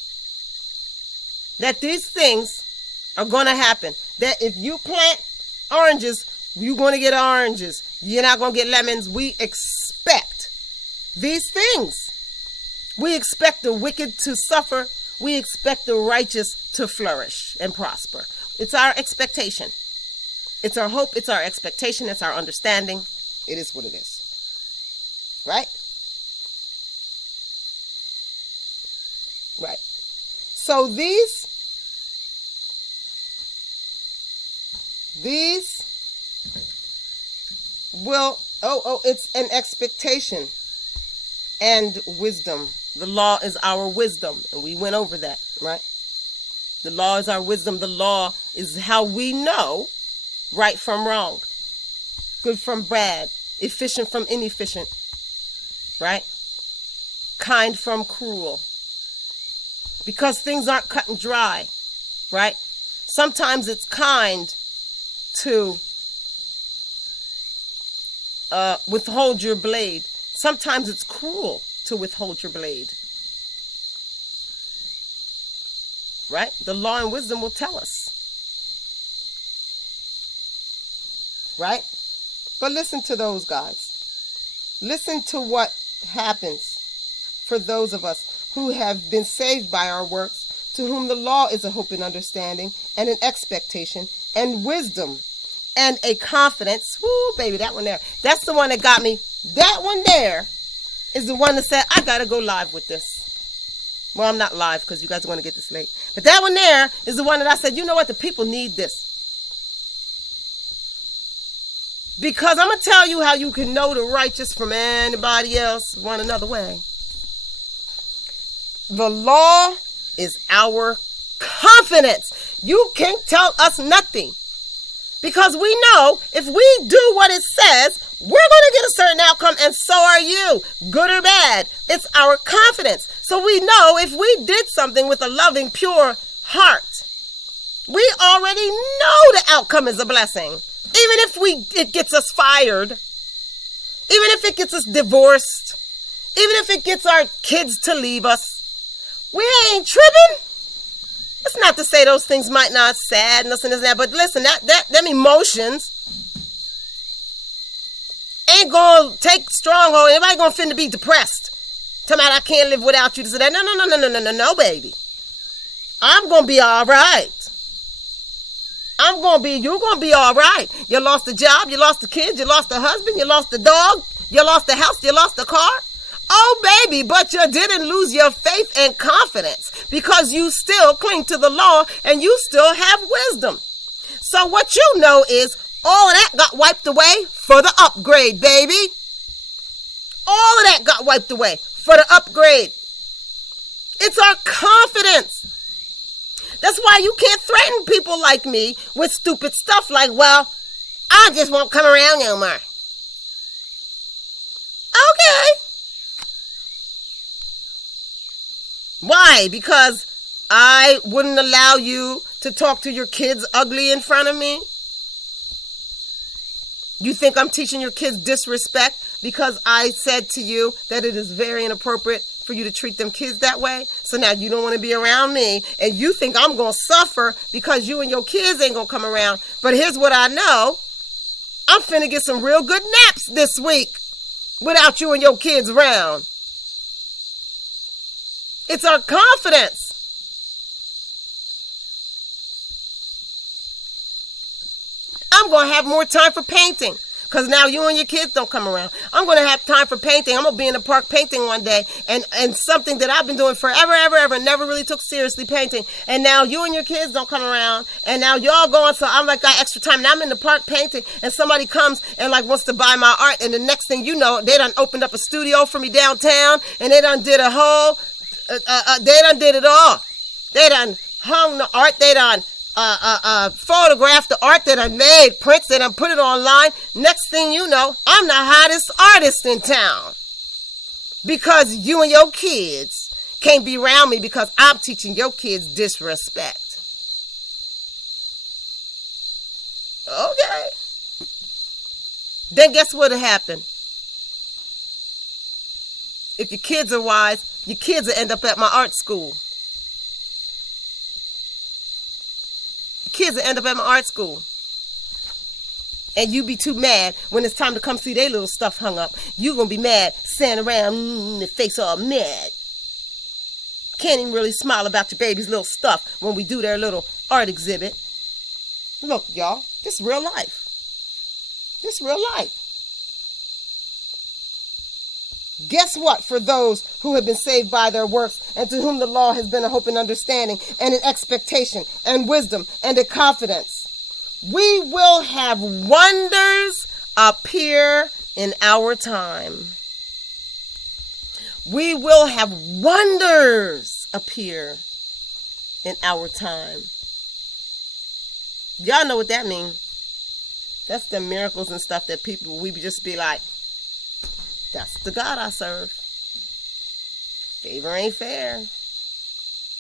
that these things are going to happen. That if you plant oranges, you're going to get oranges. You're not going to get lemons. We expect these things. We expect the wicked to suffer. We expect the righteous to flourish and prosper. It's our expectation. It's our hope. It's our expectation. It's our understanding. It is what it is. Right? Right. So these will, it's an expectation and wisdom. The law is our wisdom, and we went over that, right? The law is our wisdom. The law is how we know right from wrong, good from bad, efficient from inefficient, right? Kind from cruel. Because things aren't cut and dry, right? Sometimes it's kind to withhold your blade. Sometimes it's cruel to withhold your blade. Right? The law and wisdom will tell us. Right? But listen to those guys. Listen to what happens for those of us who have been saved by our works, to whom the law is a hope and understanding and an expectation and wisdom and a confidence. Woo, baby, that one there. That's the one that got me. That one there is the one that said, I got to go live with this. Well, I'm not live because you guys are going to get this late. But that one there is the one that I said, you know what? The people need this. Because I'm going to tell you how you can know the righteous from anybody else one another way. The law is our confidence. You can't tell us nothing. Because we know if we do what it says, we're going to get a certain outcome, and so are you, good or bad. It's our confidence. So we know if we did something with a loving, pure heart, we already know the outcome is a blessing. Even if it gets us fired, even if it gets us divorced, even if it gets our kids to leave us, we ain't tripping. It's not to say those things might not sadness and this and that, but listen, them emotions ain't gonna take stronghold. Everybody gonna finna be depressed. Tell me I can't live without you. This and that. No, baby. I'm gonna be all right. You're gonna be all right. You lost the job, you lost the kids, you lost the husband, you lost the dog, you lost the house, you lost the car. Oh, baby, but you didn't lose your faith and confidence because you still cling to the law and you still have wisdom. So what you know is all of that got wiped away for the upgrade, baby. All of that got wiped away for the upgrade. It's our confidence. That's why you can't threaten people like me with stupid stuff like, well, I just won't come around no more. Okay. Why? Because I wouldn't allow you to talk to your kids ugly in front of me? You think I'm teaching your kids disrespect because I said to you that it is very inappropriate for you to treat them kids that way? So now you don't want to be around me and you think I'm going to suffer because you and your kids ain't going to come around. But here's what I know. I'm finna get some real good naps this week without you and your kids around. It's our confidence. I'm going to have more time for painting because now you and your kids don't come around. I'm going to have time for painting. I'm going to be in the park painting one day and something that I've been doing forever, ever, never really took seriously, painting. And now you and your kids don't come around and now y'all going, so I'm like, got extra time and I'm in the park painting and somebody comes and like wants to buy my art and the next thing you know, they done opened up a studio for me downtown and they done did a whole, they done did it all. They done hung the art, they done photograph the art that I made, prints that I put it online. Next thing you know, I'm the hottest artist in town because you and your kids can't be around me because I'm teaching your kids disrespect. Okay. Then guess what'll happen? If your kids are wise, your kids will end up at my art school. Kids will end up at my art school. And you be too mad when it's time to come see their little stuff hung up. You gonna be mad, standing around, the face all mad. Can't even really smile about your baby's little stuff when we do their little art exhibit. Look, y'all, this is real life. This is real life. Guess what? For those who have been saved by their works and to whom the law has been a hope and understanding and an expectation and wisdom and a confidence, we will have wonders appear in our time. We will have wonders appear in our time. Y'all know what that means. That's the miracles and stuff that people, we just be like, that's the God I serve. Favor ain't fair.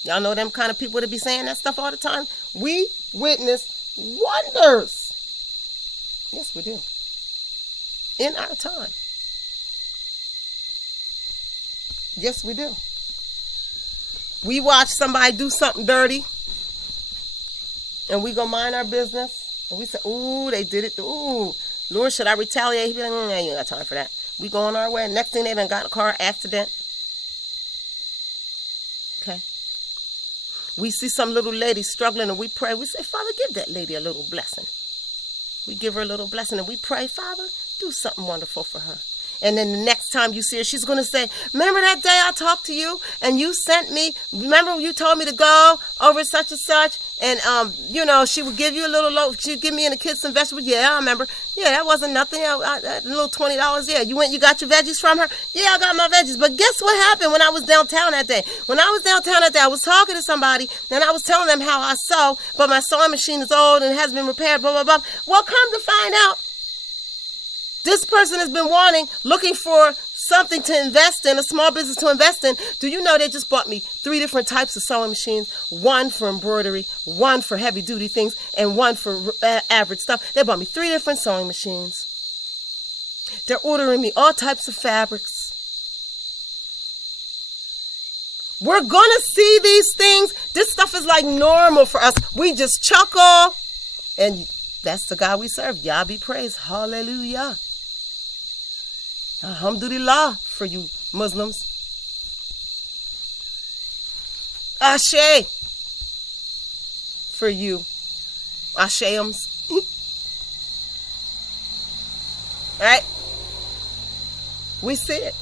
Y'all know them kind of people that be saying that stuff all the time? We witness wonders. Yes, we do. In our time. Yes, we do. We watch somebody do something dirty and we go mind our business and we say, ooh, they did it. Ooh, Lord, should I retaliate? He be like, I ain't got time for that. We going our way. Next thing they done got in a car accident. Okay. We see some little lady struggling and we pray. We say, Father, give that lady a little blessing. We give her a little blessing and we pray, Father, do something wonderful for her. And then the next time you see her, she's going to say, remember that day I talked to you and you sent me, remember you told me to go over such and such and, she would give you a little loaf. She'd give me and the kids some vegetables. Yeah, I remember. Yeah, that wasn't nothing. A little $20. Yeah, you got your veggies from her? Yeah, I got my veggies. But guess what happened when I was downtown that day? When I was downtown that day, I was talking to somebody and I was telling them how I sew, but my sewing machine is old and has been repaired, blah, blah, blah. Well, come to find out, this person has been looking for something to invest in, a small business to invest in. Do you know they just bought me 3 different types of sewing machines? One for embroidery, one for heavy duty things, and one for average stuff. They bought me 3 different sewing machines. They're ordering me all types of fabrics. We're going to see these things. This stuff is like normal for us. We just chuckle. And that's the God we serve. Yah be praised. Hallelujah. Alhamdulillah for you Muslims. Ashe for you Asheums. Right? We see it.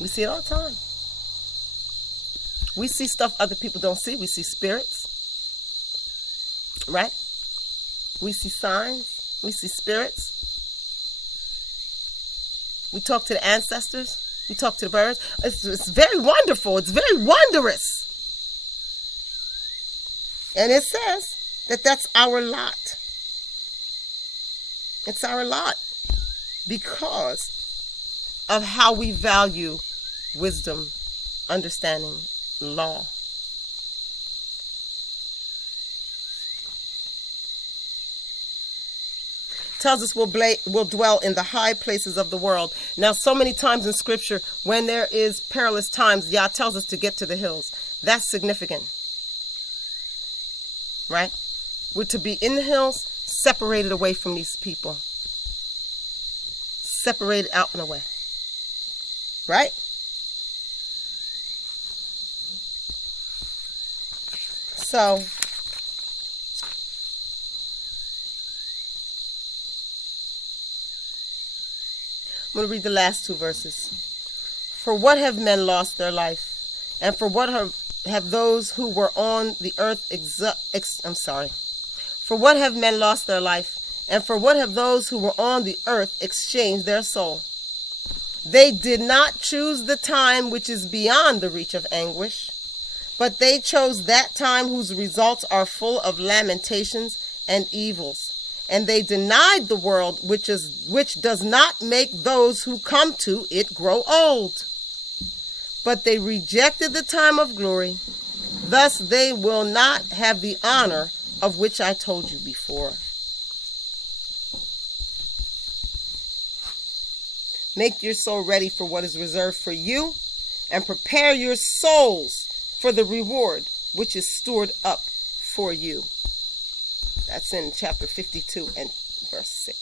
We see it all the time. We see stuff other people don't see. We see spirits, right? We see signs. We see spirits. We talk to the ancestors. We talk to the birds. It's very wonderful. It's very wondrous. And it says that that's our lot. It's our lot because of how we value wisdom, understanding, law. Tells us we'll dwell in the high places of the world. Now, so many times in Scripture, when there is perilous times, Yah tells us to get to the hills. That's significant. Right? We're to be in the hills, separated away from these people. Separated out and away. Right? So, I'm going to read the last two verses. For what have men lost their life? And for what have those who were on the earth For what have men lost their life? And for what have those who were on the earth exchanged their soul? They did not choose the time which is beyond the reach of anguish, but they chose that time whose results are full of lamentations and evils. And they denied the world which does not make those who come to it grow old. But they rejected the time of glory. Thus they will not have the honor of which I told you before. Make your soul ready for what is reserved for you, and prepare your souls for the reward which is stored up for you. That's in chapter 52 and verse 6.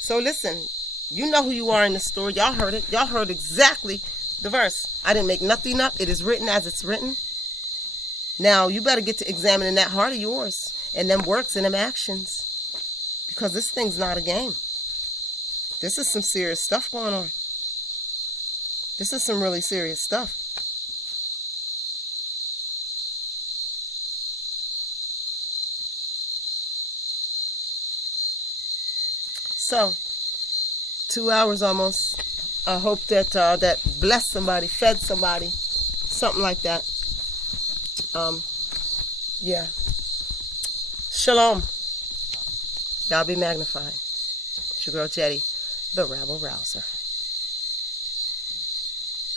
So listen, you know who you are in the story. Y'all heard it. Y'all heard exactly the verse. I didn't make nothing up. It is written as it's written. Now, you better get to examining that heart of yours and them works and them actions, because this thing's not a game. This is some serious stuff going on. This is some really serious stuff. So, 2 hours almost. I hope that that blessed somebody, fed somebody, something like that. Yeah. Shalom. Y'all be magnified. It's your girl Jetty, the Rabble Rouser.